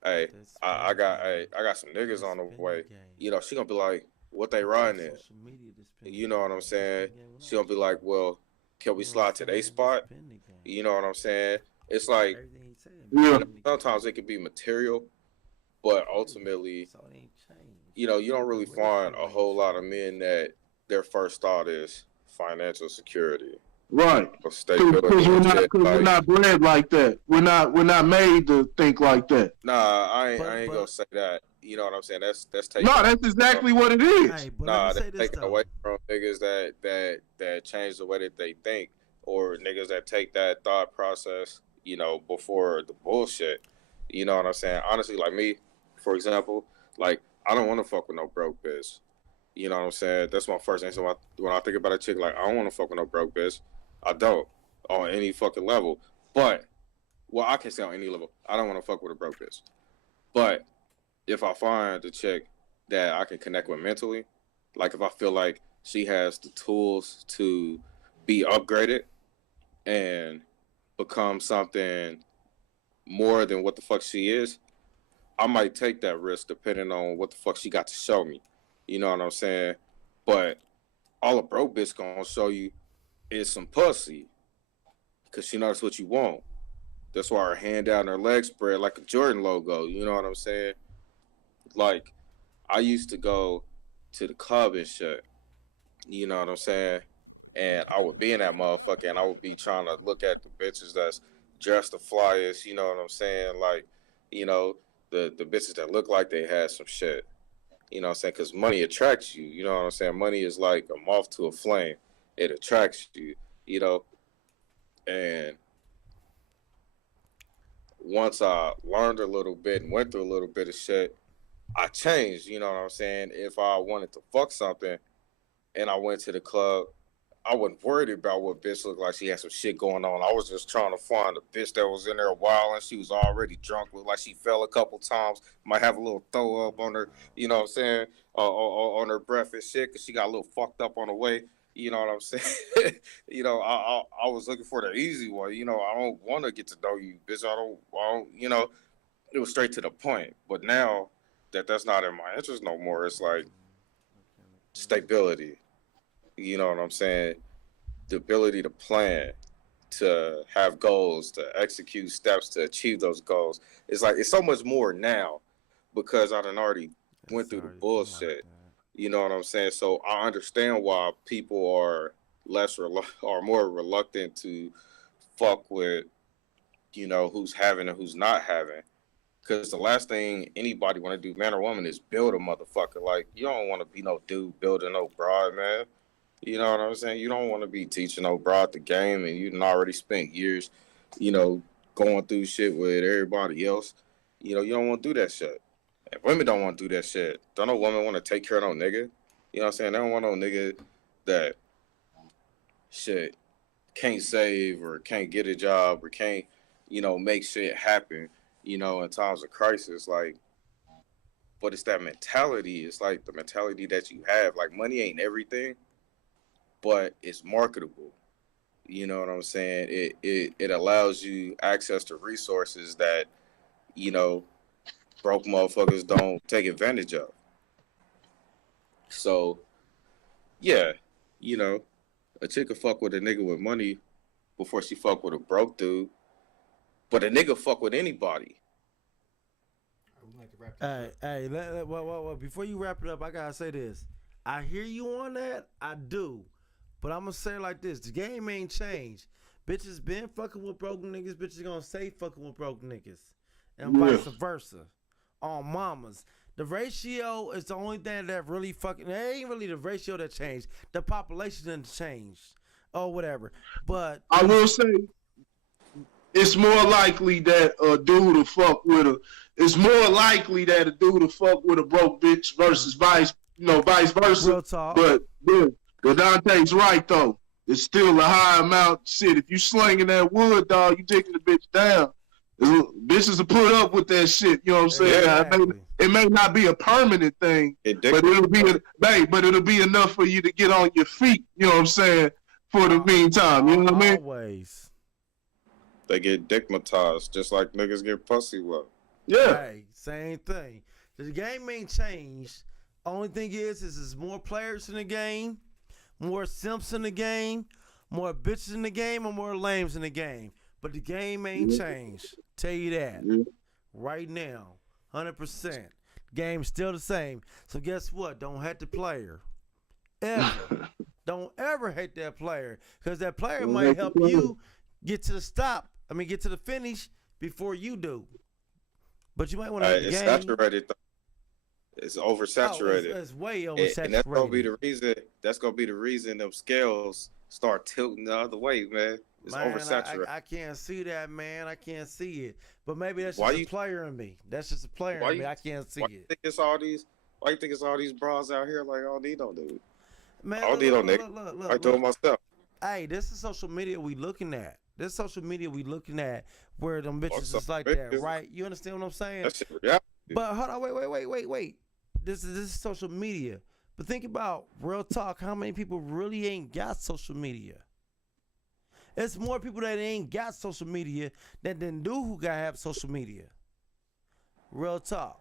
hey, I got some niggas on the way. You know, she gonna be like, what they riding in? You know what I'm saying? She gonna be like, well, can we slide to their spot? You know what I'm saying? It's like, Yeah. you know, sometimes it can be material, but ultimately, you know, you don't really find a whole lot of men that their first thought is financial security, Right. or stability Because and shit. we're Like, not bred like that. We're not made to think like that. nah, I ain't gonna say that. You know what I'm saying? That's taken. No, that's exactly what it is. Hey, but Nah, let me that's say this taken though. away from niggas that change the way that they think, or niggas that take that thought process, you know, before the bullshit. You know what I'm saying? Honestly, like me, for example, like I don't want to fuck with no broke bitch. You know what I'm saying? That's my first answer when I think about a chick. Like I don't want to fuck with no broke bitch. I don't on any fucking level. But well, I can say on any level, I don't want to fuck with a broke bitch. But if I find a chick that I can connect with mentally, like if I feel like she has the tools to be upgraded and become something more than what the fuck she is, I might take that risk depending on what the fuck she got to show me. You know what I'm saying? But all a broke bitch gonna show you is some pussy, because she knows what you want. That's why her hand down, her leg spread like a Jordan logo. You know what I'm saying? Like, I used to go to the club and shit. You know what I'm saying? And I would be in that motherfucker, and I would be trying to look at the bitches that's dressed the flyest. You know what I'm saying? Like, you know, the bitches that look like they had some shit. You know what I'm saying? Because money attracts you. You know what I'm saying? Money is like a moth to a flame. It attracts you. You know, and once I learned a little bit and went through a little bit of shit, I changed, you know what I'm saying? If I wanted to fuck something and I went to the club, I wasn't worried about what bitch looked like she had some shit going on. I was just trying to find a bitch that was in there a while and she was already drunk, looked like she fell a couple times, might have a little throw up on her, you know what I'm saying, on her breath and shit, because she got a little fucked up on the way. You know what I'm saying? You know, I was looking for the easy one. You know, I don't want to get to know you, bitch. I don't, you know, it was straight to the point. But now that's not in my interest no more. It's like stability. You know what I'm saying? The ability to plan, to have goals, to execute steps to achieve those goals. It's like it's so much more now because I done already went through the bullshit. You know what I'm saying? So I understand why people are are more reluctant to fuck with, you know, who's having and who's not having. Because the last thing anybody want to do, man or woman, is build a motherfucker. Like, you don't want to be no dude building no broad, man. You know what I'm saying? You don't want to be teaching no broad the game, and you done already spent years, you know, going through shit with everybody else. You know, you don't want to do that shit. And women don't want to do that shit. Don't no woman want to take care of no nigga. You know what I'm saying? They don't want no nigga that shit can't save or can't get a job or can't, you know, make shit happen, you know, in times of crisis. Like, but it's that mentality. It's like the mentality that you have. Like, money ain't everything, but it's marketable. You know what I'm saying? It allows you access to resources that, you know, broke motherfuckers don't take advantage of. So, yeah, you know, a chick could fuck with a nigga with money before she fuck with a broke dude. But a nigga fuck with anybody. Well, before you wrap it up, I gotta say this. I hear you on that, I do. But I'm gonna say it like this: the game ain't changed. Bitches been fucking with broke niggas. Bitches gonna stay fucking with broke niggas, and vice versa. On mamas, the ratio is the only thing that really fucking. It ain't really the ratio that changed. The population didn't change, or whatever. But I will say, it's more likely that a dude will fuck with a. It's more likely that a dude will fuck with a broke bitch versus vice versa. Real talk. But Dante's right though. It's still a high amount. Shit, if you slinging that wood, dog, you taking the bitch down. Bitches will put up with that shit. You know what I'm saying? Exactly. It may not be a permanent thing, but it'll be enough for you to get on your feet. You know what I'm saying? For the meantime, you know what I mean? Always. They get dickmatized just like niggas get pussy whipped. Yeah. Hey, same thing. The game ain't changed. Only thing is there's more players in the game, more simps in the game, more bitches in the game, or more lames in the game. But the game ain't changed. Tell you that. Yeah. Right now. 100%. Game's still the same. So guess what? Don't hate the player. Ever. Don't ever hate that player. Because that player Don't might hate the help player. you get to the stop. Get to the finish before you do. But you might want to hate the It's game. saturated. It's oversaturated. It's way And oversaturated. that's gonna be the reason. That's gonna be the reason them scales start tilting the other way, man. It's Man, oversaturated. I can't see that, man. I can't see it. But maybe that's Why just a you- player in me. That's just a player Why in me. you- I can't see Why you it. think it's all these? Why you think it's all these bras out here? Like I don't need no dude. Man, I don't need no nigga. I do it myself. Hey, this is social media we looking at. This social media we looking at where them bitches social is like media. that, right? You understand what I'm saying? That shit reality. But hold on, wait. This is social media. But think about real talk. How many people really ain't got social media? It's more people that ain't got social media than do who gotta have social media. Real talk.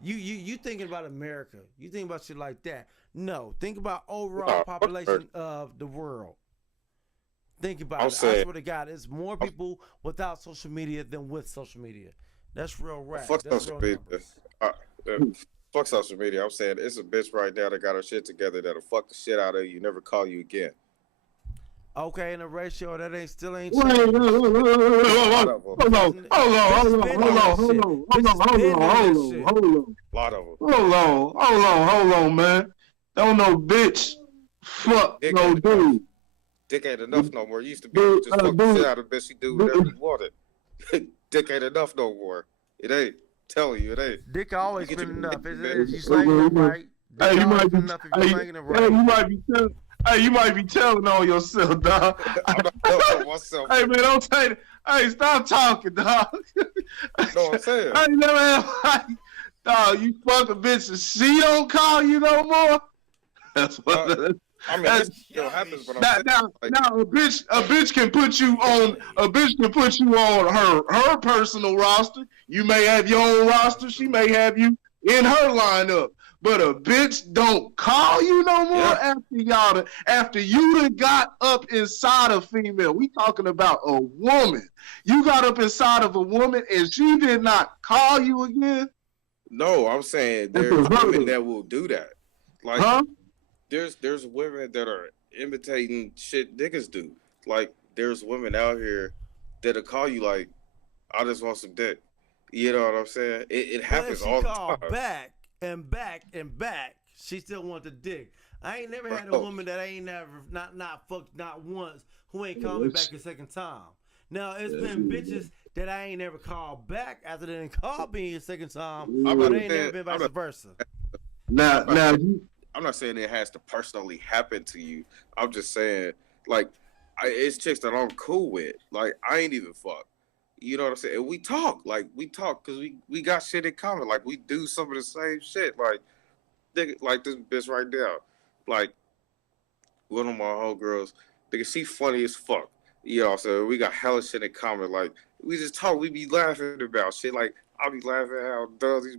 You thinking about America? You think about shit like that? No, think about overall No, population of the world. Think about I'm it. I saying- swear to God, it's more people without social media than with social media. That's real rap. Fuck That's social real media. numbers. Fuck social media. I'm saying it's a bitch right now that got her shit together that'll fuck the shit out of you. Never call you again. Okay, in the ratio, that ain't still ain't Wait, changed. hold on. Hold on. A lot of them. Man. Don't no bitch. Fuck Dick no ain't dude. Dick ain't enough no more. It used to be Dude, just fuck the dude. shit out of a bitch. She do whatever you wanted. Dick ain't enough no more. It ain't. Telling you, it ain't. Dick always You get been your enough. dick, If man. you slanging it right, Hey, dick you always might be. been enough if you slanging it right. You might be telling on yourself, dog. I'm not telling myself. Hey man, don't say that. Hey, stop talking, dog. You know what I'm saying? I ain't never had like, dog. You fuck a bitch and she don't call you no more. That's what. I mean, That's- this still happens, but I'm Now, saying, like, now, a bitch can put you on. A bitch can put you on her personal roster. You may have your own roster. She may have you in her lineup. But a bitch don't call you no more after you done got up inside a female. We talking about a woman. You got up inside of a woman and she did not call you again. no, I'm saying That's there's unheard women of. that will do that. Like, Huh? there's women that are imitating shit niggas do. Like, there's women out here that'll call you like, I just want some dick. You know what I'm saying? It But if happens she all the called time. back and back and back, she still want the dick. I ain't never had a Bro. woman that I ain't never not fucked not once who ain't called me back a second time. Now it's been bitches that I ain't never called back after they didn't call me a second time, I'm but not it ain't never saying- been I'm vice not- versa. Now, I'm not saying it has to personally happen to you. I'm just saying, like, it's chicks that I'm cool with. Like, I ain't even fuck. You know what I'm saying? And we talk because we got shit in common. Like, we do some of the same shit. Like, nigga, like this bitch right now. Like, one of my homegirls, nigga, she funny as fuck. You know what I'm saying? We got hella shit in common. Like, we just talk. We be laughing about shit. Like, I'll be laughing how dumb these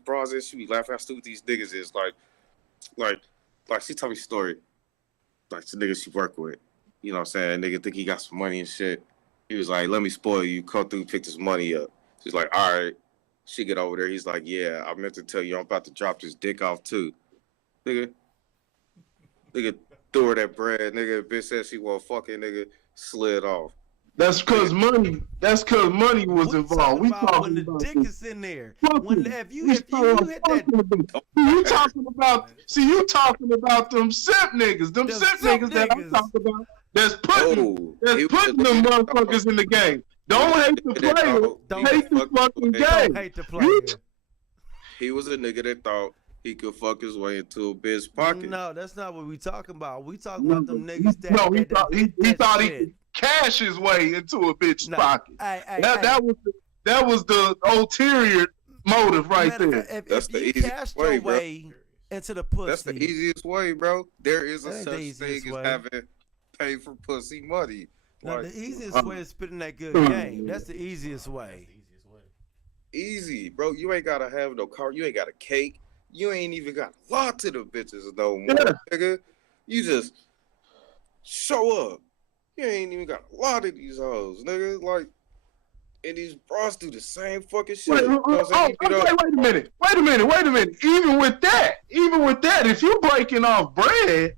bras is. She be laughing how stupid these niggas is. Like she told me a story. Like, the nigga she work with. You know what I'm saying? Nigga think he got some money and shit. He was like, let me spoil you. Come through, pick this money up. She's like, all right. She get over there. He's like, yeah, I meant to tell you I'm about to drop this dick off too. Nigga threw her that bread. Nigga, bitch said she won't fucking nigga slid off. that's because money. That's because money was involved. We about when talking the about dick this. is in there. Fuck When you. if you We hit that, you talking about? See, you talking about them simp niggas. Them Them simp simp niggas that I'm niggas. talking about. That's Oh, putting he was them the nigga that motherfuckers in the game. Don't hate the that player. thought Don't he Hate could the fuck fucking his way- game. don't hate the player. You- He was a nigga that thought he could fuck his way into a bitch pocket. No, that's not what we talking about. We talking No, about them he- niggas that no, he that thought he that thought he shit. could cash his way into a bitch's No. pocket. Hey, That was the ulterior motive right matter of there. fact, That's if the you easiest cast way, your bro. way into the pussy, That's the easiest way, bro. There is That a ain't the such easiest thing as way. having pay for pussy money. Now, Like, the easiest way is spitting that good game. That's the easiest way. easy, bro. You ain't gotta have no car. You ain't got a cake. You ain't even got a lot to the bitches no more, Yeah. nigga. You just show up. You ain't even got a lot of these hoes, nigga. Like, and these bras do the same fucking shit. Wait, You know what I'm saying? You know- wait a minute. Even with that, if you're breaking off bread,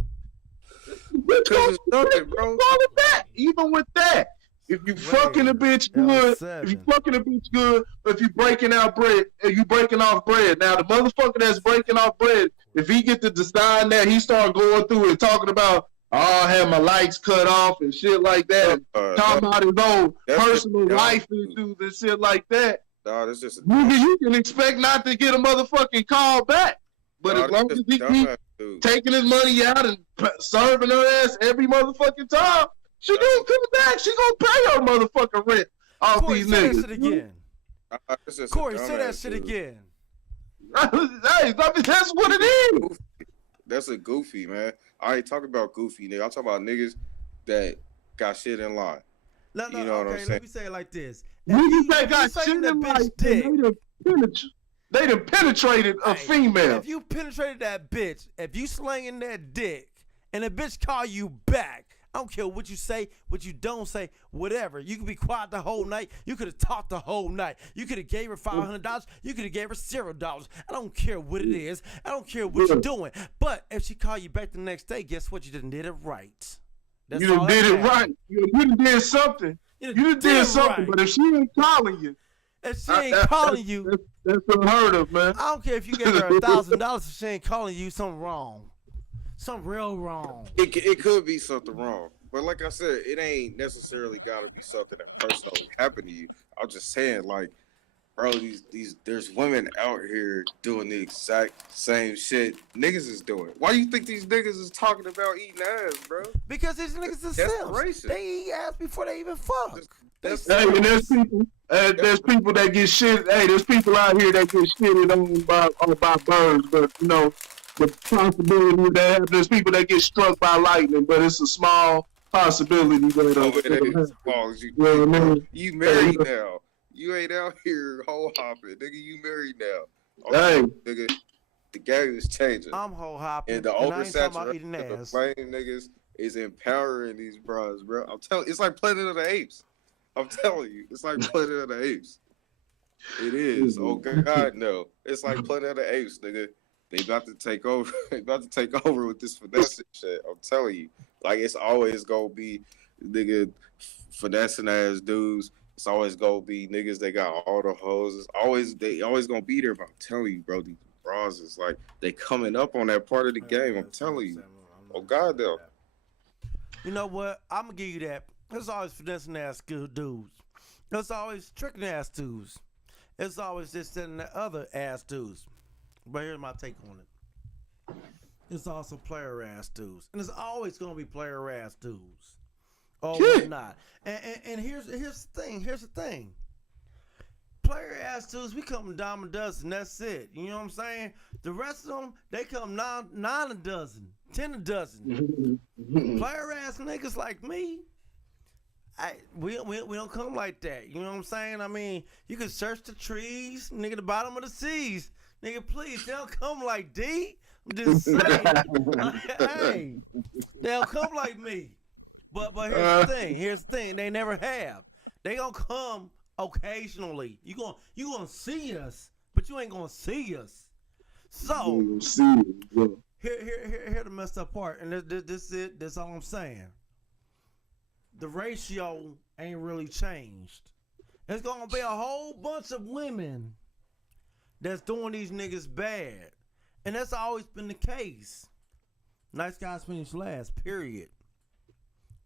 Cause it's nothing, bro. wrong with that? Even with that, if you fucking a bitch that was good, 7. if you fucking a bitch good, or if you breaking out bread, if you breaking off bread. Now the motherfucker that's breaking off bread, if he get to decide that, he start going through and talking about, oh, I had my lights cut off and shit like that, talking about his own that's personal the- life issues and shit like that. Nah, that's just a Nigga, you can expect not to get a motherfucking call back. But nah, as long that's as he just keep dumbass dude. taking his money out and serving her ass every motherfucking time, she gonna come back. She gonna pay her motherfucking rent off Corey, these say that niggas. shit again. That's just a Corey, say that dumbass shit dude. again. Hey, I mean, that's what it is. That's a goofy, man. I ain't talking about goofy, nigga. I'm talking about niggas that got shit in line. No, You know what I'm okay, saying? let me say it like this. If Niggas that if got sucking shit that in bitch life, dick, they done penetrated a hey, female. if you penetrated that bitch, if you slinging that dick, and the bitch call you back, I don't care what you say, what you don't say, whatever. You could be quiet the whole night. You could have talked the whole night. You could have gave her $500. You could have gave her $0. I don't care what it is. I don't care what you're doing. But if she call you back the next day, guess what? You done did it right. That's You all done that did it matters. right. You done did something. You done did something. right. But if she ain't calling you, If she ain't calling you, that's unheard of, man. I don't care if you gave her $1,000. If she ain't calling you, something wrong. Something real wrong. It could be something wrong. But like I said, it ain't necessarily got to be something that personally happened to you. I'm just saying, like, bro, these there's women out here doing the exact same shit niggas is doing. Why you think these niggas is talking about eating ass, bro? Because these niggas are Desperation. simps. They eat ass before they even fuck. That's Hey, and there's people that get shit. Hey, there's people out here that get shitted on by birds, but you know the possibility that there's people that get struck by lightning, but it's a small possibility that oh, it ain't as small as you think, bro. You married now. You ain't out here hoe hopping, nigga. You married now. Hey, nigga, the game is changing. I'm hoe hopping. And the I ain't talking about oversaturation eating of the ass. flame niggas is empowering these bros, bro. I'm telling it's like Planet of the Apes. I'm telling you, it's like Planet of the Apes. It is. Oh God, no. It's like Planet of the Apes, nigga. They about to take over. They about to take over with this finessing shit. I'm telling you. Like it's always gonna be nigga finessing ass dudes. It's always gonna be niggas that got all the hoes. They always gonna be there. But I'm telling you, bro, these bras is like they coming up on that part of the game. I'm telling you. Oh God, though. You know what? I'm gonna give you that. There's always finessing ass good dudes. There's always tricking ass dudes. It's always this and the other ass dudes. But here's my take on it. It's also player ass dudes, and it's always gonna be player ass dudes, or whatnot. And here's the thing. Here's the thing. Player ass dudes, we come dime a dozen. That's it. You know what I'm saying? The rest of them, they come nine a dozen, 10 a dozen. Player ass niggas like me, we don't come like that. You know what I'm saying? I mean, you can search the trees, nigga, the bottom of the seas. Nigga, please, they don't come like D. I'm just saying. Hey, they don't come like me. But here's the thing. They never have. They gonna come occasionally. You gonna see us, but you ain't gonna see us. So here the messed up part, and this it. That's all I'm saying. The ratio ain't really changed. There's gonna be a whole bunch of women that's doing these niggas bad. And that's always been the case. Nice guys finish last, period.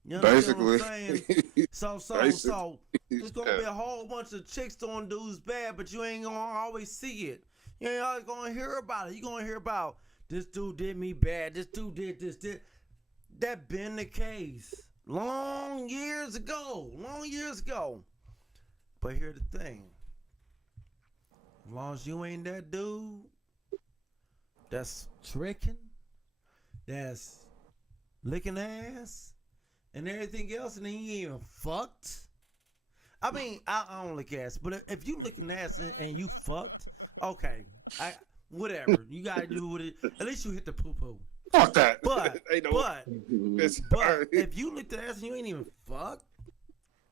You understand what I'm saying? So there's gonna be a whole bunch of chicks doing dudes bad, but you ain't gonna always see it. You ain't always gonna hear about it. You gonna hear about this dude did me bad, this dude did this. That been the case. Long years ago. But here's the thing. As long as you ain't that dude that's tricking, that's licking ass, and everything else, and then you ain't even fucked. I mean, I don't look ass, but if you looking ass and you fucked, okay, whatever you gotta do with it. At least you hit the poo poo. Fuck that. But Ain't no, but it's, if you licked the ass and you ain't even fucked,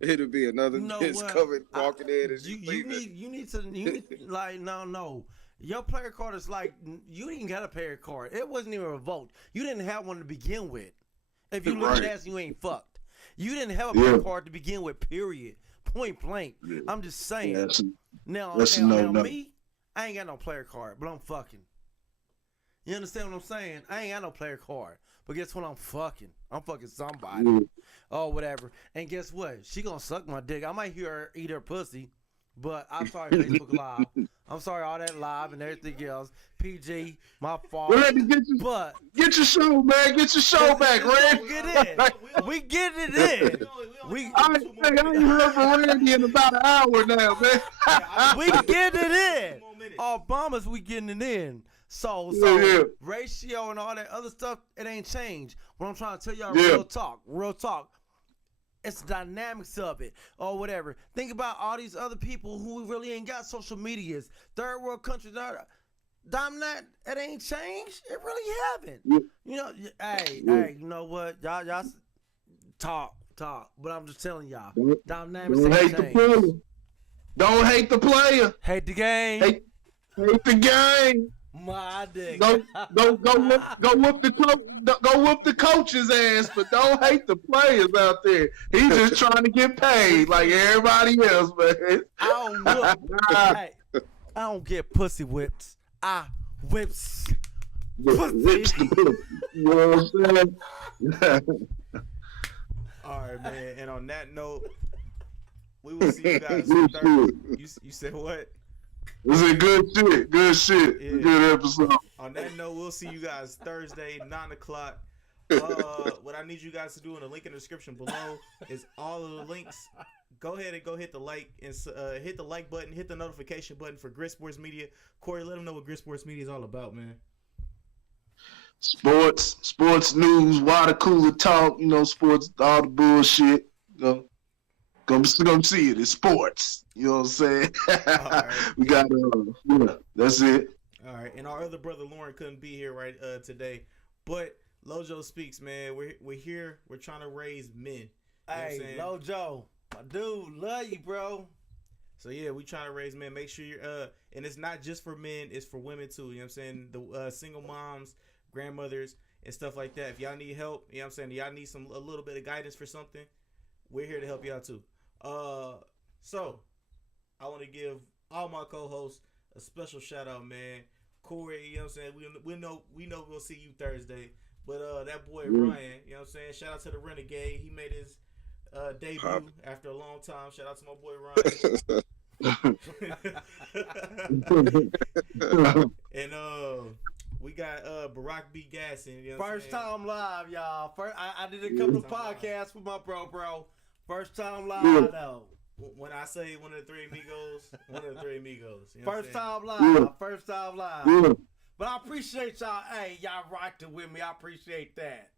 it'll be another you know bitch what? covered walking in and You need to like no. Your player card is like you didn't got a player card. It wasn't even revoked. You didn't have one to begin with. If you look at ass, you ain't fucked. You didn't have a player card to begin with. Period. Point blank. Yeah. I'm just saying. Yeah, now me, I ain't got no player card, but I'm fucking. You understand what I'm saying? I ain't got no player card, but guess what? I'm fucking somebody. Oh, whatever. And guess what? She gonna suck my dick. I might hear her eat her pussy, but I'm sorry, Facebook Live. I'm sorry, all that live and everything else. PG, my fault. Get your show back. Get your show back, Randy. We get it in. I ain't heard from Randy in about an hour now, man. We get it in. Obama's we getting it in. So ratio and all that other stuff, it ain't changed. What I'm trying to tell y'all, real talk. It's the dynamics of it or whatever. Think about all these other people who really ain't got social medias. Third world countries are. It ain't changed. It really haven't. You know, hey, you know what? Y'all talk. But I'm just telling y'all, dynamics ain't changed. Don't hate the player. Hate the game. Hate the game. My dick. Go whoop the coach's ass, but don't hate the players out there. He's just trying to get paid like everybody else, man. I don't get pussy whips. I whips pussy. You know what I'm saying? All right, man. And on that note, we will see you guys Thursday. You said what? This is good shit. Good shit. Yeah. Good episode. On that note, we'll see you guys Thursday, 9:00. What I need you guys to do in the link in the description below is all of the links. Go ahead and hit the like and hit the like button, hit the notification button for Grit Sports Media. Corey, let them know what Grit Sports Media is all about, man. Sports news, water cooler talk. You know, sports, all the bullshit. You know. Come see it. It's sports. You know what I'm saying? Right. We got that's it. All right. And our other brother Lauren couldn't be here today, but Lojo speaks, man. We're here. We're trying to raise men. Hey, Lojo, my dude, love you, bro. So yeah, we trying to raise men. Make sure you're and it's not just for men. It's for women too. You know what I'm saying? The single moms, grandmothers, and stuff like that. If y'all need help, you know what I'm saying? Y'all need a little bit of guidance for something. We're here to help you out too. So I want to give all my co-hosts a special shout out, man. Corey, you know what I'm saying? We know we'll see you Thursday. But that boy Ryan, you know what I'm saying? Shout out to the Renegade. He made his debut after a long time. Shout out to my boy Ryan. And we got Barack B. Gasson. You know First time live, y'all. I did a couple of podcasts with my bro. First time live though. When I say one of the three amigos, one of the three amigos. You know First time live. Yeah. But I appreciate y'all. Hey, y'all rocked it with me. I appreciate that.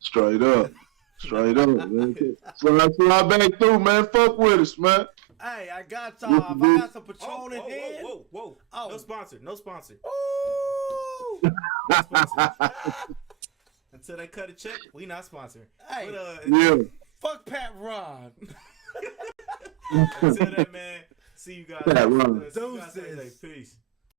Straight up, man. Slide back through, man. Fuck with us, man. Hey, I got y'all. If I got some Patron in here. Whoa. Oh. No sponsor. Ooh. No sponsor. Until they cut a check, we not sponsoring. Hey, yeah. Fuck Pat Ron. Until then, man. See you guys. Pat Ron. Thursday. Peace.